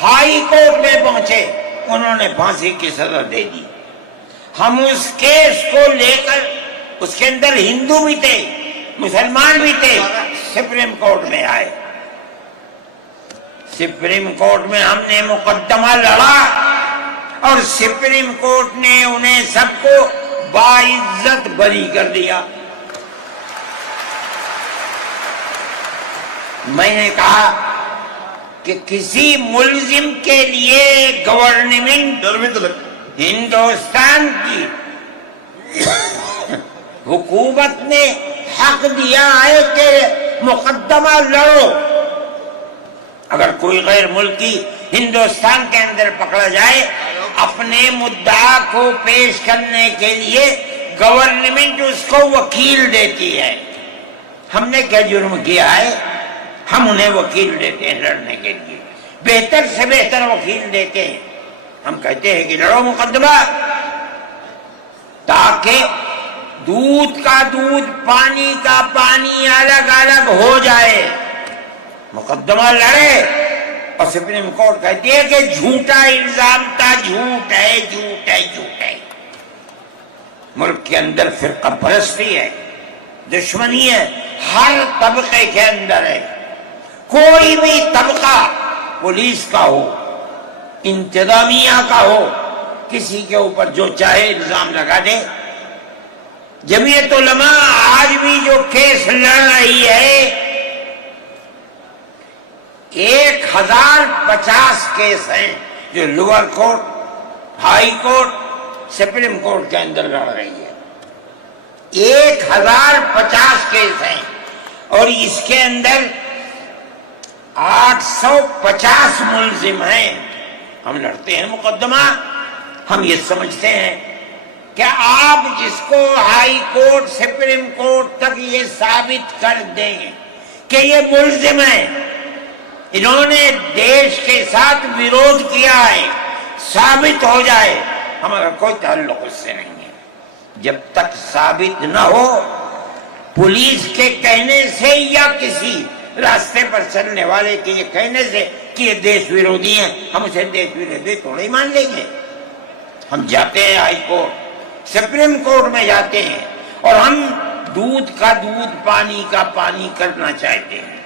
ہائی کورٹ میں پہنچے انہوں نے پھانسی کی سزا دے دی۔ ہم اس کیس کو لے کر، اس کے اندر ہندو بھی تھے مسلمان بھی تھے، سپریم کورٹ میں آئے۔ سپریم کورٹ میں ہم نے مقدمہ لڑا اور سپریم کورٹ نے انہیں سب کو باعزت بری کر دیا۔ میں نے کہا کہ کسی ملزم کے لیے گورنمنٹ ہندوستان کی حکومت نے حق دیا ہے کہ مقدمہ لڑو۔ اگر کوئی غیر ملکی ہندوستان کے اندر پکڑا جائے، اپنے مدعا کو پیش کرنے کے لیے گورنمنٹ اس کو وکیل دیتی ہے۔ ہم نے کیا جرم کیا ہے؟ ہم انہیں وکیل دیتے ہیں لڑنے کے لیے، بہتر سے بہتر وکیل دیتے ہیں۔ ہم کہتے ہیں کہ لڑو مقدمہ، تاکہ دودھ کا دودھ پانی کا پانی الگ الگ ہو جائے۔ مقدمہ لڑے اور سپریم کورٹ کہتی ہے کہ جھوٹا الزام تھا، جھوٹ ہے، جھوٹ ہے، جھوٹ ہے۔ ملک کے اندر فرقہ پرستی ہے، دشمنی ہے، ہر طبقے کے اندر ہے۔ کوئی بھی طبقہ، پولیس کا ہو، انتظامیہ کا ہو، کسی کے اوپر جو چاہے الزام لگا دے۔ جمعیت علماء آج بھی جو کیس لڑ رہی ہے، 1050 کیس ہیں جو lower court, high court, supreme court کے اندر لڑ رہی ہے۔ 1050 کیس ہیں اور اس کے اندر 850 ملزم ہیں۔ ہم لڑتے ہیں مقدمہ، ہم یہ سمجھتے ہیں کہ آپ جس کو ہائی کورٹ، سپریم کورٹ تک یہ ثابت کر دیں کہ یہ ملزم ہیں، انہوں نے دیش کے ساتھ ویرودھ کیا ہے، ثابت ہو جائے، ہمارا کوئی تعلق اس سے نہیں ہے۔ جب تک ثابت نہ ہو، پولیس کے کہنے سے یا کسی راستے پر چلنے والے کے یہ کہنے سے کہ یہ دیش ویرودھی ہیں، ہم اسے دیش ویرودھی تھوڑے ہی مان لیں گے۔ ہم جاتے ہیں ہائی کورٹ، سپریم کورٹ میں جاتے ہیں اور ہم دودھ کا دودھ پانی کا پانی کرنا چاہتے ہیں،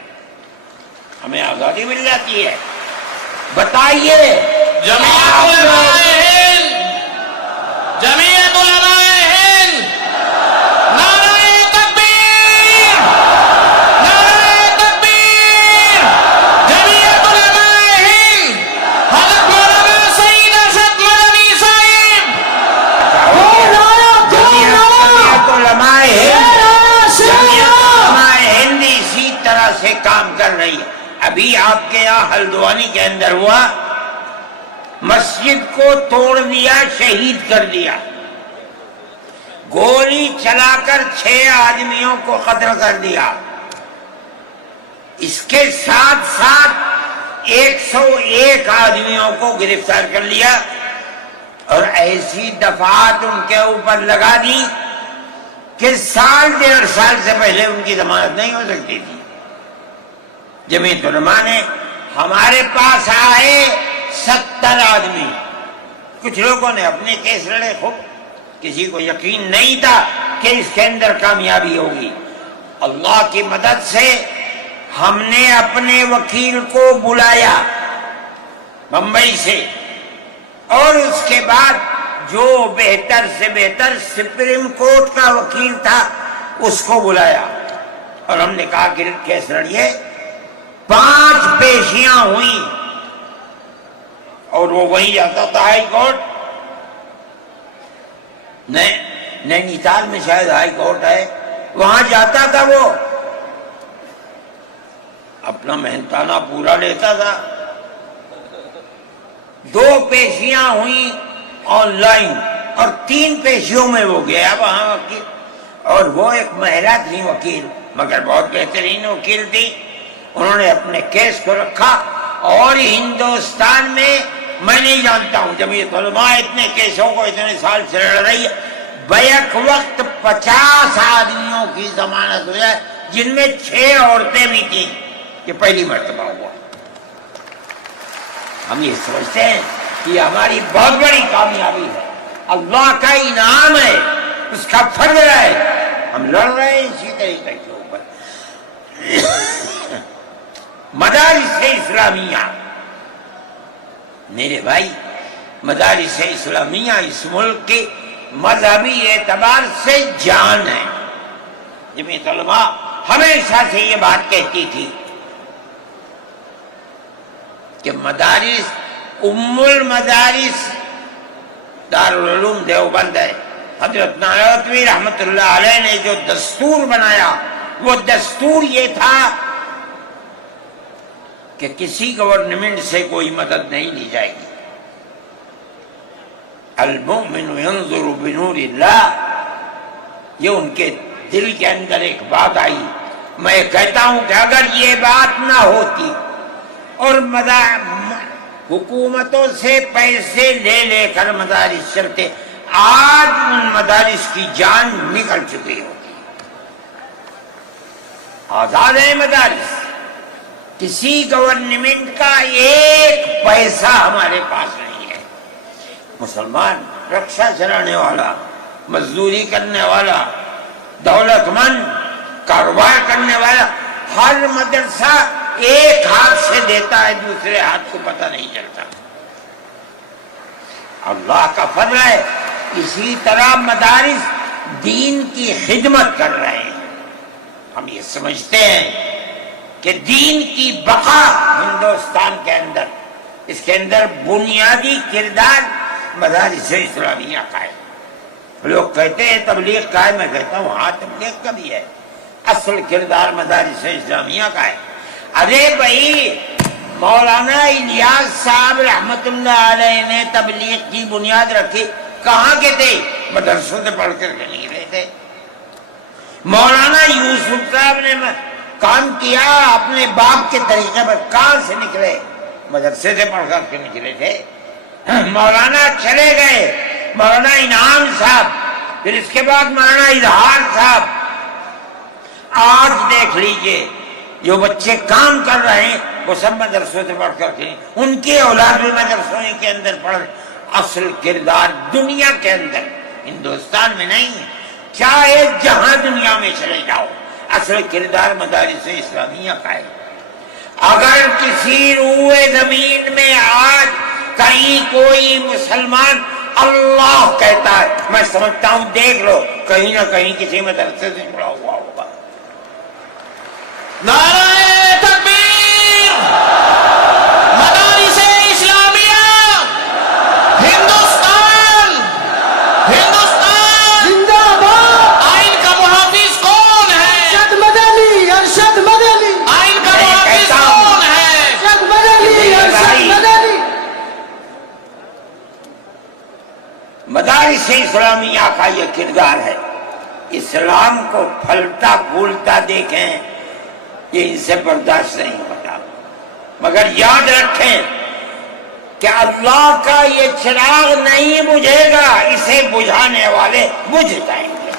ہمیں آزادی مل جاتی ہے۔ بتائیے جمعیت علماء ہند، جمعیت علماء ہند، نعرہ تکبیر، نعرہ تکبیر، جمعیت علماء ہند، حضرت مولانا سعید ارشد مدنی صاحب، جمعیت علماء ہند اسی طرح سے کام کر رہی ہے۔ ابھی آپ کے یہاں ہلدوانی کے اندر ہوا، مسجد کو توڑ دیا، شہید کر دیا، گولی چلا کر 6 آدمیوں کو قتل کر دیا۔ اس کے ساتھ ساتھ 101 آدمیوں کو گرفتار کر لیا اور ایسی دفعات ان کے اوپر لگا دی کہ 1.5 سال سے پہلے ان کی ضمانت نہیں ہو سکتی تھی۔ جمعیت علماء نے ہمارے پاس آئے 70 آدمی، کچھ لوگوں نے اپنے کیس لڑے خوب، کسی کو یقین نہیں تھا کہ اس کے اندر کامیابی ہوگی۔ اللہ کی مدد سے ہم نے اپنے وکیل کو بلایا بمبئی سے، اور اس کے بعد جو بہتر سے بہتر سپریم کورٹ کا وکیل تھا اس کو بلایا اور ہم نے کہا کہ کیس لڑیے. 5 پیشیاں ہوئیں اور وہ وہیں جاتا تھا ہائی کورٹ. نینی تال میں شاید ہائی کورٹ ہے, وہاں جاتا تھا, وہ اپنا محنتانہ پورا لیتا تھا. 2 پیشیاں ہوئیں آن لائن اور 3 پیشیوں میں وہ گیا وہاں وکیل, اور وہ ایک مہیلا تھی وکیل, مگر بہت بہترین وکیل تھی. انہوں نے اپنے کیس کو رکھا اور ہندوستان میں میں نہیں جانتا ہوں جمعیت علماء اتنے کیسوں کو اتنے سال سے لڑ رہی ہے, بیک وقت 50 آدمیوں کی ضمانت ہو جائے جن میں 6 عورتیں بھی تھیں. یہ پہلی مرتبہ ہوا. ہم یہ سمجھتے ہیں کہ یہ ہماری بہت بڑی کامیابی ہے, اللہ کا انعام ہے, اس کا فضل ہے. ہم لڑ رہے ہیں اسی طریقے کے اوپر. مدارس اسلامیہ, میرے بھائی, مدارس اسلامیہ اس ملک کے مذہبی اعتبار سے جان ہے. جمعیت علماء ہمیشہ سے یہ بات کہتی تھی کہ مدارس ام المدارس دارالعلوم دیوبند ہے. حضرت نانوتوی رحمت اللہ علیہ نے جو دستور بنایا وہ دستور یہ تھا کہ کسی گورنمنٹ سے کوئی مدد نہیں لی جائے گی. المؤمن ينظر بنور اللہ, یہ ان کے دل کے اندر ایک بات آئی. میں کہتا ہوں کہ اگر یہ بات نہ ہوتی اور حکومتوں سے پیسے لے لے کر مدارس چلتے, آج ان مدارس کی جان نکل چکی ہوتی. آزاد ہے مدارس, کسی گورنمنٹ کا ایک پیسہ ہمارے پاس نہیں ہے. مسلمان رکشہ چلانے والا, مزدوری کرنے والا, دولت مند, کاروبار کرنے والا, ہر مدرسہ ایک ہاتھ سے دیتا ہے, دوسرے ہاتھ کو پتہ نہیں چلتا. اللہ کا فضل ہے. اسی طرح مدارس دین کی خدمت کر رہے ہیں. ہم یہ سمجھتے ہیں کہ دین کی بقا ہندوستان کے اندر, اس کے اندر بنیادی کردار مدارس اسلامیہ کا ہے. لوگ کہتے ہیں تبلیغ کا ہے, میں کہتا ہوں ہاں تبلیغ کا بھی ہے, اصل کردار مدارس اسلامیہ کا ہے. ارے بھائی, مولانا الیاس صاحب رحمت اللہ علیہ نے تبلیغ کی بنیاد رکھی, کہاں کے تھے؟ مدرسوں سے پڑھ کر کے نہیں رہے تھے. مولانا یوسف صاحب نے کام کیا اپنے باپ کے طریقے پر, کہاں سے نکلے؟ مدرسے سے پڑھ کر کے نکلے تھے. مولانا چلے گئے, مولانا انعام صاحب, پھر اس کے بعد مولانا اظہار صاحب. آج دیکھ لیجئے جو بچے کام کر رہے ہیں وہ سب مدرسوں سے پڑھ کر کے, ان کے اولاد بھی مدرسوں کے اندر پڑھ. اصل کردار دنیا کے اندر, ہندوستان میں نہیں, چاہے جہاں دنیا میں چلے جاؤ, اصل کردار مدارس اسلامیہ کا ہے. اگر کسی روئے زمین میں آج کہیں کوئی مسلمان اللہ کہتا ہے, میں سمجھتا ہوں دیکھ لو کہیں نہ کہیں کسی مدرسے سے جڑا ہوا ہوگا. نعرہ تکبیر! مدارس اسلامیہ ہندوستان زندہ باد! آئین کا محافظ کون ہے؟ ارشد مدنی، ارشد مدنی، آئین کا محافظ کون ہے؟ ارشد مدنی، ارشد مدنی. مدارس اسلامیہ کا یہ کردار ہے. اسلام کو پھلتا پھولتا دیکھیں, یہ ان سے برداشت نہیں ہوتا. مگر یاد رکھیں کہ اللہ کا یہ چراغ نہیں بجھے گا, اسے بجھانے والے بجھ جائیں گے.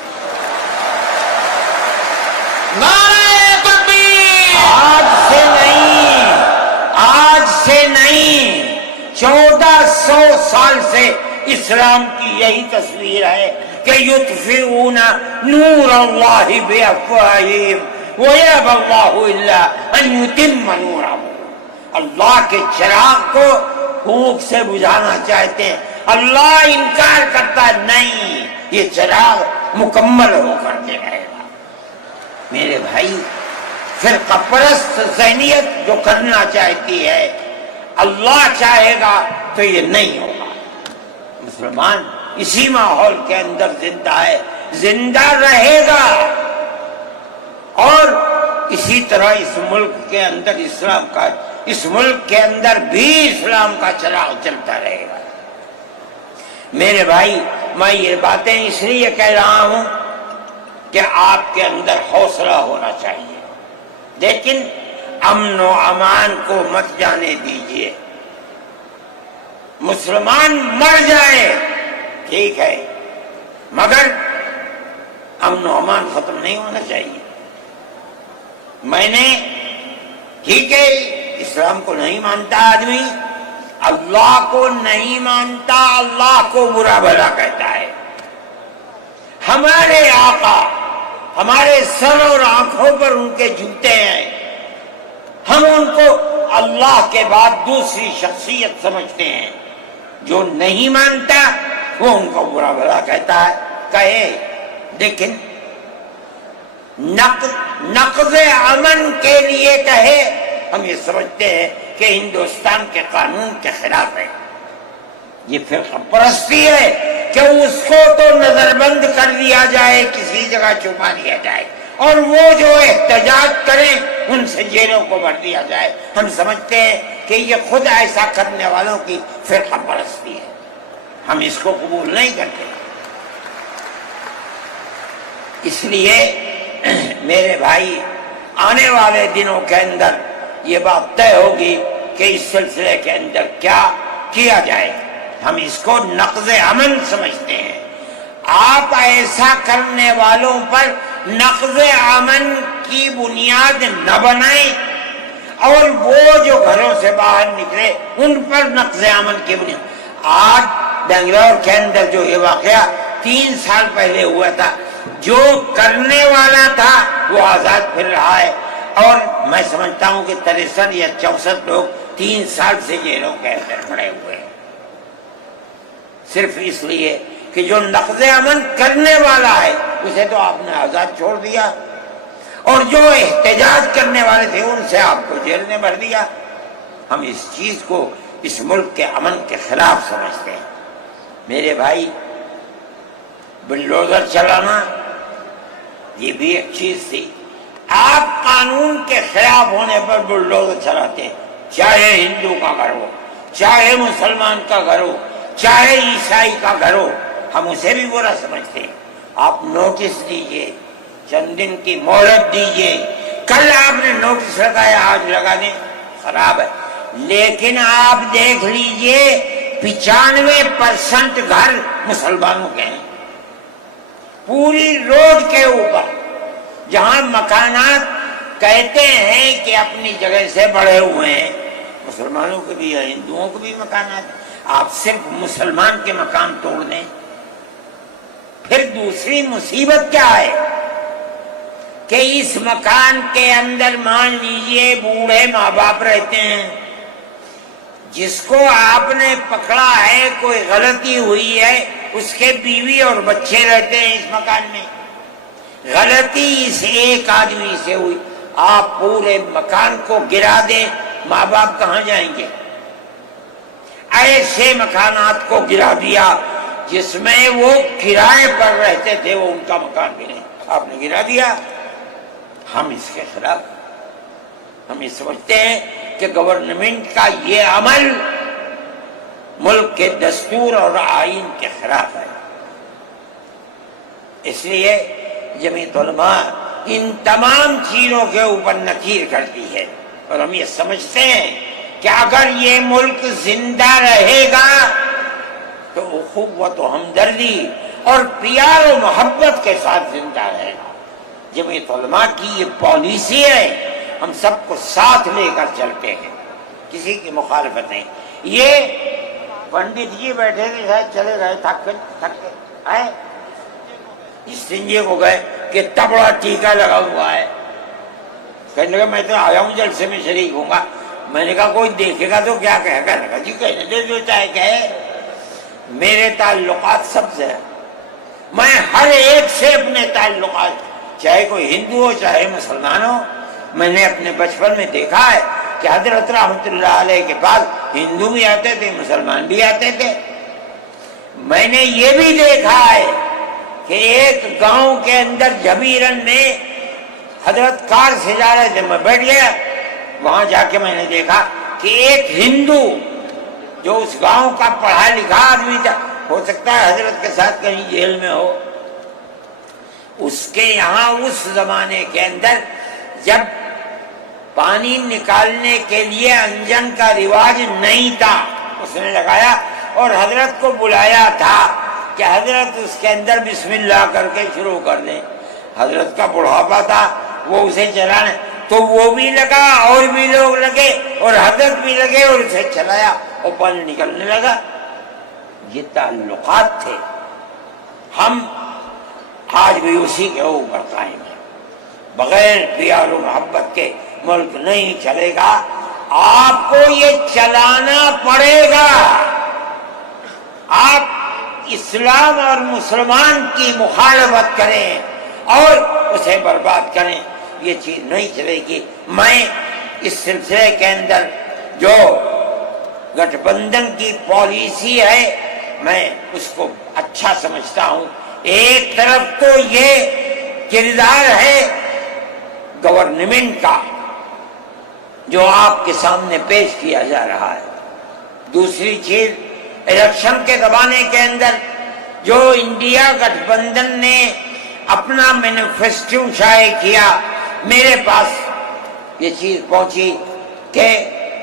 نعرہ تکبیر! آج سے نہیں 1400 سال سے اسلام کی یہی تصویر ہے کہ یطفئون نور اللہ بافواہہم وَيَأْبَى اللَّهُ إِلَّا أَن يُتِمَّ نُورَهُ. اللہ کے چراغ کو پھونک سے بجھانا چاہتے ہیں, اللہ انکار کرتا نہیں, یہ چراغ مکمل ہو کر کے رہے گا. میرے بھائی فرقہ پرست ذہنیت جو کرنا چاہتی ہے، اللہ چاہے گا تو یہ نہیں ہوگا۔ مسلمان اسی ماحول کے اندر زندہ ہے، زندہ رہے گا، اور اسی طرح اس ملک کے اندر اسلام کا، اس ملک کے اندر بھی اسلام کا چراغ چلتا رہے گا۔ میرے بھائی میں یہ باتیں اس لیے کہہ رہا ہوں کہ آپ کے اندر حوصلہ ہونا چاہیے، لیکن امن و امان کو مت جانے دیجیے۔ مسلمان مر جائے ٹھیک ہے، مگر امن و امان ختم نہیں ہونا چاہیے۔ میں نے ٹھیک ہے اسلام کو نہیں مانتا آدمی، اللہ کو نہیں مانتا، اللہ کو برا بھلا کہتا ہے۔ ہمارے آقا ہمارے سر اور آنکھوں پر ان کے جوتے ہیں، ہم ان کو اللہ کے بعد دوسری شخصیت سمجھتے ہیں۔ جو نہیں مانتا وہ ان کو برا بھلا کہتا ہے، کہے، لیکن نقض امن کے لیے کہے، ہم یہ سمجھتے ہیں کہ ہندوستان کے قانون کے خلاف ہے۔ یہ فرقہ پرستی ہے کہ اس کو تو نظر بند کر دیا جائے، کسی جگہ چھپا دیا جائے، اور وہ جو احتجاج کریں ان سے جیلوں کو بھر دیا جائے۔ ہم سمجھتے ہیں کہ یہ خود ایسا کرنے والوں کی فرقہ پرستی ہے، ہم اس کو قبول نہیں کرتے۔ اس لیے میرے بھائی آنے والے دنوں کے اندر یہ بات طے ہوگی کہ اس سلسلے کے اندر کیا کیا جائے۔ ہم اس کو نقض امن سمجھتے ہیں۔ آپ ایسا کرنے والوں پر نقض امن کی بنیاد نہ بنائیں، اور وہ جو گھروں سے باہر نکلے ان پر نقض امن کی بنیاد۔ آج بنگلور کے اندر جو یہ واقعہ 3 سال پہلے ہوا تھا، جو کرنے والا تھا وہ آزاد پھر رہا ہے، اور میں سمجھتا ہوں کہ 63 یا 64 لوگ 3 سال سے جیلوں کے اندر پڑے ہوئے ہیں، صرف اس لیے کہ جو نقض امن کرنے والا ہے اسے تو آپ نے آزاد چھوڑ دیا، اور جو احتجاج کرنے والے تھے ان سے آپ کو جیل میں بھر دیا۔ ہم اس چیز کو اس ملک کے امن کے خلاف سمجھتے ہیں۔ میرے بھائی بلڈوزر چلانا یہ بھی ایک چیز تھی۔ آپ قانون کے خلاف ہونے پر بلڈوزر چلاتے ہیں، چاہے ہندو کا گھر ہو، چاہے مسلمان کا گھر ہو، چاہے عیسائی کا گھر ہو، ہم اسے بھی برا سمجھتے ہیں۔ آپ نوٹس دیجئے، چند دن کی مہلت دیجئے، کل آپ نے نوٹس لگایا آج لگا دیں، خراب ہے، لیکن آپ دیکھ لیجئے 95% گھر مسلمانوں کے ہیں، پوری روڈ کے اوپر، جہاں مکانات کہتے ہیں کہ اپنی جگہ سے بڑھے ہوئے ہیں، مسلمانوں کے بھی ہیں، ہندوؤں کے بھی مکانات ہیں۔ آپ صرف مسلمان کے مکان توڑ دیں، پھر دوسری مصیبت کیا ہے کہ اس مکان کے اندر مان لیجئے بوڑھے ماں باپ رہتے ہیں، جس کو آپ نے پکڑا ہے، کوئی غلطی ہوئی ہے، اس کے بیوی اور بچے رہتے ہیں اس مکان میں، غلطی اس ایک آدمی سے ہوئی، آپ پورے مکان کو گرا دیں، ماں باپ کہاں جائیں گے؟ ایسے مکانات کو گرا دیا جس میں وہ کرائے پر رہتے تھے، وہ ان کا مکان بھی نہیں، آپ نے گرا دیا۔ ہم اس کے خلاف، ہم یہ سمجھتے ہیں کہ گورنمنٹ کا یہ عمل ملک کے دستور اور آئین کے خلاف ہے۔ اس لیے جمعیت علماء ان تمام چیزوں کے اوپر نکیر کرتی ہے، اور ہم یہ سمجھتے ہیں کہ اگر یہ ملک زندہ رہے گا تو اخوت و ہمدردی اور پیار و محبت کے ساتھ زندہ رہے گا۔ جمعیت علماء کی یہ پالیسی ہے، ہم سب کو ساتھ لے کر چلتے ہیں، کسی کی مخالفت نہیں۔ یہ پنڈت جی بیٹھے تھے، شاید چلے گئے، تھک کے آئے، اس سنجے کو گئے کہ اتنا بڑا ٹیکا لگا ہوا ہے، کہنے لگا میں تو آیا ہوں جلسے میں شریک ہوں گا۔ میں نے کہا کوئی دیکھے گا تو کیا کہے گا؟ لگا جی کہنے دے، جو چاہے کہے، میرے تعلقات سب سے ہیں، میں ہر ایک سے اپنے تعلقات چاہے کوئی ہندو ہو چاہے مسلمان ہو. میں نے اپنے بچپن میں دیکھا ہے کہ حضرت رحمت اللہ علیہ کے پاس ہندو بھی آتے تھے مسلمان بھی آتے تھے. میں نے یہ بھی دیکھا ہے کہ ایک گاؤں کے اندر جبیرن میں حضرت کار سے جا رہے تھے, میں بیٹھ گیا, وہاں جا کے میں نے دیکھا کہ ایک ہندو جو اس گاؤں کا پڑھا لکھا آدمی تھا, ہو سکتا ہے حضرت کے ساتھ کہیں جیل میں ہو, اس کے یہاں اس زمانے کے اندر جب پانی نکالنے کے لیے انجن کا رواج نہیں تھا, اس نے لگایا اور حضرت کو بلایا تھا کہ حضرت اس کے اندر بسم اللہ کر کے شروع کر دیں. حضرت کا بڑھاپا تھا, وہ اسے چلانے, تو وہ بھی لگا اور بھی لوگ لگے اور حضرت بھی لگے اور اسے چلایا اور پانی نکلنے لگا. یہ تعلقات تھے. ہم آج بھی اسی کے اوپر قائم ہیں. بغیر پیار و محبت کے ملک نہیں چلے گا, آپ کو یہ چلانا پڑے گا. آپ اسلام اور مسلمان کی مخالفت کریں اور اسے برباد کریں, یہ چیز نہیں چلے گی. میں اس سلسلے کے اندر جو گٹھ بندھن کی پالیسی ہے میں اس کو اچھا سمجھتا ہوں. ایک طرف تو یہ کردار ہے گورنمنٹ کا جو آپ کے سامنے پیش کیا جا رہا ہے. دوسری چیز الیکشن کے زمانے کے اندر جو انڈیا گٹھ بندھن نے اپنا مینیفیسٹو شائع کیا, میرے پاس یہ چیز پہنچی کہ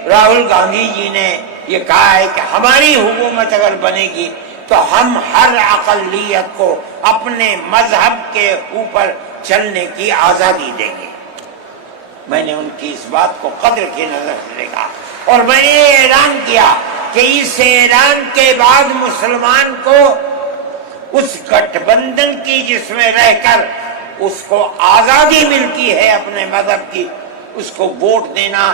راہل گاندھی جی نے یہ کہا ہے کہ ہماری حکومت اگر بنے گی تو ہم ہر اقلیت کو اپنے مذہب کے اوپر چلنے کی آزادی دیں گے. میں نے ان کی اس بات کو قدر کی نظر سے دیکھا اور میں نے یہ اعلان کیا کہ اس اعلان کے بعد مسلمان کو اس گٹھ بندھن کی جس میں رہ کر اس کو آزادی ملتی ہے اپنے مذہب کی, اس کو ووٹ دینا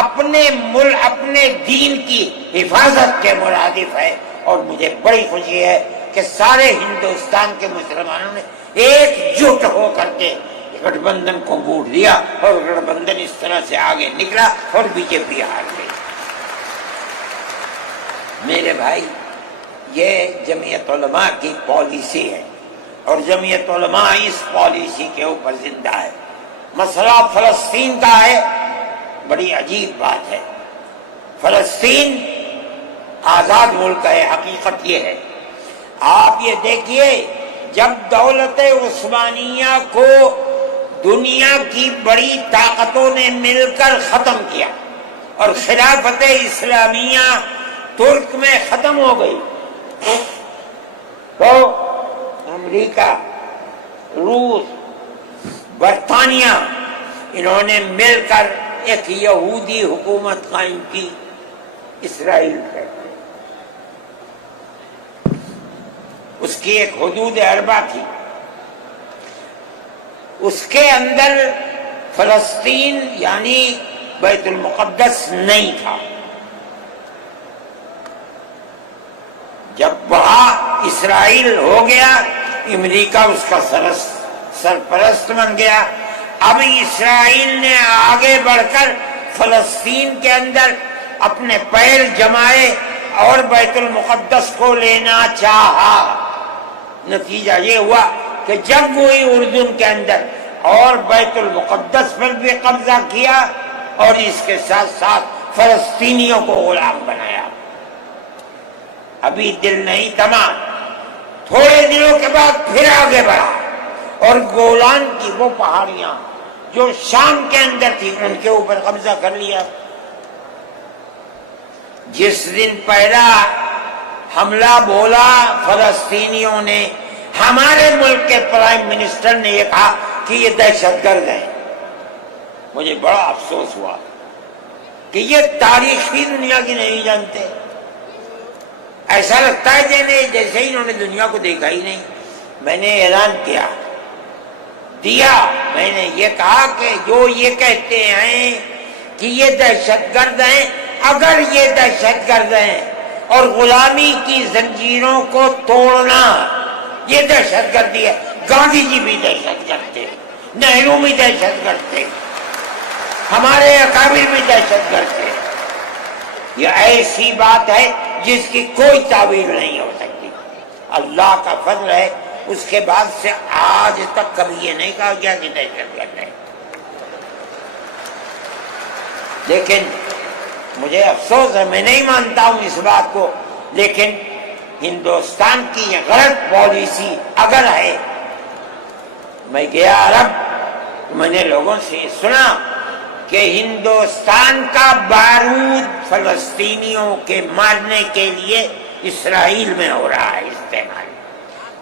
اپنے ملک اپنے دین کی حفاظت کے مرادف ہے. اور مجھے بڑی خوشی ہے کہ سارے ہندوستان کے مسلمانوں نے ایک جٹ ہو کر کے گٹھ بندھن کو ووٹ دیا اور گٹھ بندھن اس طرح سے آگے نکلا اور بی جے پی ہار گئی. میرے بھائی, یہ جمعیت علماء کی پالیسی ہے اور جمعیت علماء اس پالیسی کے اوپر زندہ ہے. مسئلہ فلسطین کا ہے, بڑی عجیب بات ہے. فلسطین آزاد ملک ہے, حقیقت یہ ہے. آپ یہ دیکھیے, جب دولت عثمانیہ کو دنیا کی بڑی طاقتوں نے مل کر ختم کیا اور خلافت اسلامیہ ترک میں ختم ہو گئی, تو امریکہ, روس, برطانیہ, انہوں نے مل کر ایک یہودی حکومت قائم کی, اسرائیل ہے. اس کی ایک حدود اربع تھی, اس کے اندر فلسطین یعنی بیت المقدس نہیں تھا. جب وہاں اسرائیل ہو گیا, امریکہ اس کا سرپرست بن گیا. اب اسرائیل نے آگے بڑھ کر فلسطین کے اندر اپنے پیر جمائے اور بیت المقدس کو لینا چاہا. نتیجہ یہ ہوا کہ جب وہی اردن کے اندر اور بیت المقدس پر بھی قبضہ کیا اور اس کے ساتھ ساتھ فلسطینیوں کو غلام بنایا. ابھی دل نہیں تھما, تھوڑے دنوں کے بعد پھر آگے بڑھا اور گولان کی وہ پہاڑیاں جو شام کے اندر تھی ان کے اوپر قبضہ کر لیا. جس دن پہلا حملہ بولا فلسطینیوں نے, ہمارے ملک کے پرائم منسٹر نے یہ کہا کہ یہ دہشت گرد ہیں. مجھے بڑا افسوس ہوا کہ یہ تاریخ ہی دنیا کی نہیں جانتے. ایسا لگتا ہے جیسے ہی انہوں نے دنیا کو دیکھا ہی نہیں. میں نے اعلان دیا, میں نے یہ کہا کہ جو یہ کہتے ہیں کہ یہ دہشت گرد ہیں, اگر یہ دہشت گرد ہیں اور غلامی کی زنجیروں کو توڑنا یہ دہشت گردی ہے, گاندھی جی بھی دہشت گرد تھے, نہرو بھی دہشت گرد تھے، ہمارے اکابر بھی دہشت گرد تھے۔ یہ ایسی بات ہے جس کی کوئی تعویل نہیں ہو سکتی۔ اللہ کا فضل ہے، اس کے بعد سے آج تک کبھی یہ نہیں کہا گیا کہ دہشت گرد ہے۔ لیکن مجھے افسوس ہے، میں نہیں مانتا ہوں اس بات کو، لیکن ہندوستان کی یہ غلط پالیسی اگر ہے، میں گیا عرب، میں نے لوگوں سے سنا کہ ہندوستان کا بارود فلسطینیوں کے مارنے کے لیے اسرائیل میں ہو رہا ہے استعمال۔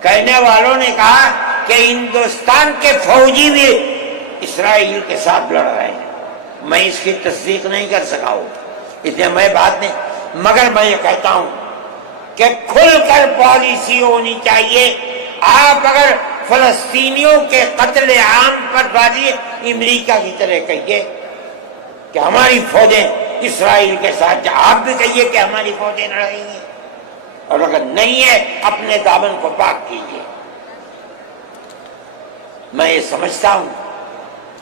کہنے والوں نے کہا کہ ہندوستان کے فوجی بھی اسرائیل کے ساتھ لڑ رہے ہیں۔ میں اس کی تصدیق نہیں کر سکا ہوں، اتنے میں بات نہیں، مگر میں یہ کہتا ہوں کہ کھل کر پالیسی ہونی چاہیے۔ آپ اگر فلسطینیوں کے قتل عام پر بازی امریکہ کی طرح کہیے کہ ہماری فوجیں اسرائیل کے ساتھ، آپ بھی کہیے کہ ہماری فوجیں لڑ رہی ہیں، اور اگر نہیں ہے اپنے دامن کو پاک کیجیے۔ میں یہ سمجھتا ہوں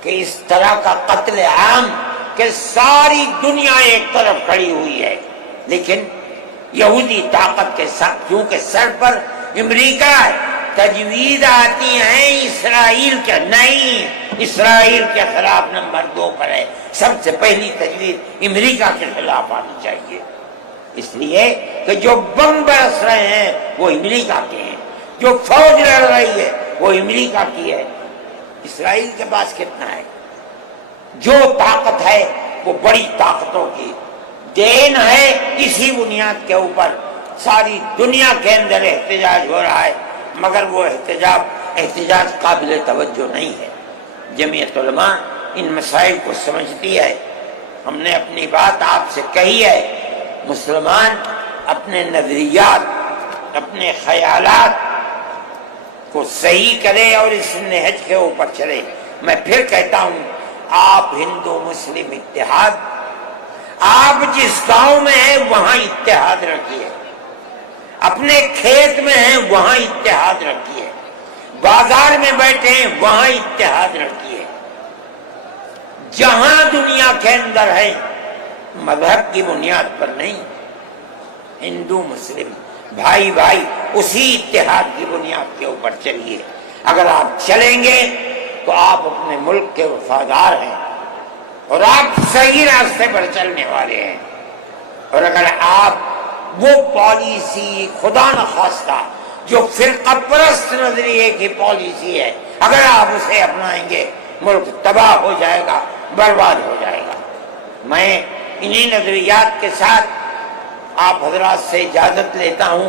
کہ اس طرح کا قتل عام کہ ساری دنیا ایک طرف کھڑی ہوئی ہے، لیکن یہودی طاقت کے ساتھ کیونکہ سر پر امریکہ ہے، تجویز آتی ہیں اسرائیل کے، نہیں، اسرائیل کے خلاف نمبر 2 پر ہے، سب سے پہلی تجویز امریکہ کے خلاف آنی چاہیے، اس لیے کہ جو بم برس رہے ہیں وہ امریکہ کے ہیں، جو فوج لڑ رہی ہے وہ امریکہ کی ہے۔ اسرائیل کے پاس کتنا ہے؟ جو طاقت ہے وہ بڑی طاقتوں کی دین ہے، اسی بنیاد کے اوپر ساری دنیا کے اندر احتجاج ہو رہا ہے، مگر وہ احتجاج قابل توجہ نہیں ہے۔ جمعیت علماء ان مسائل کو سمجھتی ہے، ہم نے اپنی بات آپ سے کہی ہے، مسلمان اپنے نظریات، اپنے خیالات کو صحیح کرے اور اس نہج کے اوپر چلے۔ میں پھر کہتا ہوں، آپ ہندو مسلم اتحاد، آپ جس گاؤں میں ہیں وہاں اتحاد رکھیے، اپنے کھیت میں ہیں وہاں اتحاد رکھیے، بازار میں بیٹھے ہیں وہاں اتحاد رکھیے، جہاں دنیا کے اندر ہے مذہب کی بنیاد پر نہیں، ہندو مسلم بھائی بھائی اسی اتحاد کی بنیاد کے اوپر چلیے۔ اگر آپ چلیں گے تو آپ اپنے ملک کے وفادار ہیں اور آپ صحیح راستے پر چلنے والے ہیں، اور اگر آپ وہ پالیسی خدا نخواستہ جو فرقہ پرست نظریے کی پالیسی ہے، اگر آپ اسے اپنائیں گے ملک تباہ ہو جائے گا، برباد ہو جائے گا۔ میں انہی نظریات کے ساتھ آپ حضرات سے اجازت لیتا ہوں۔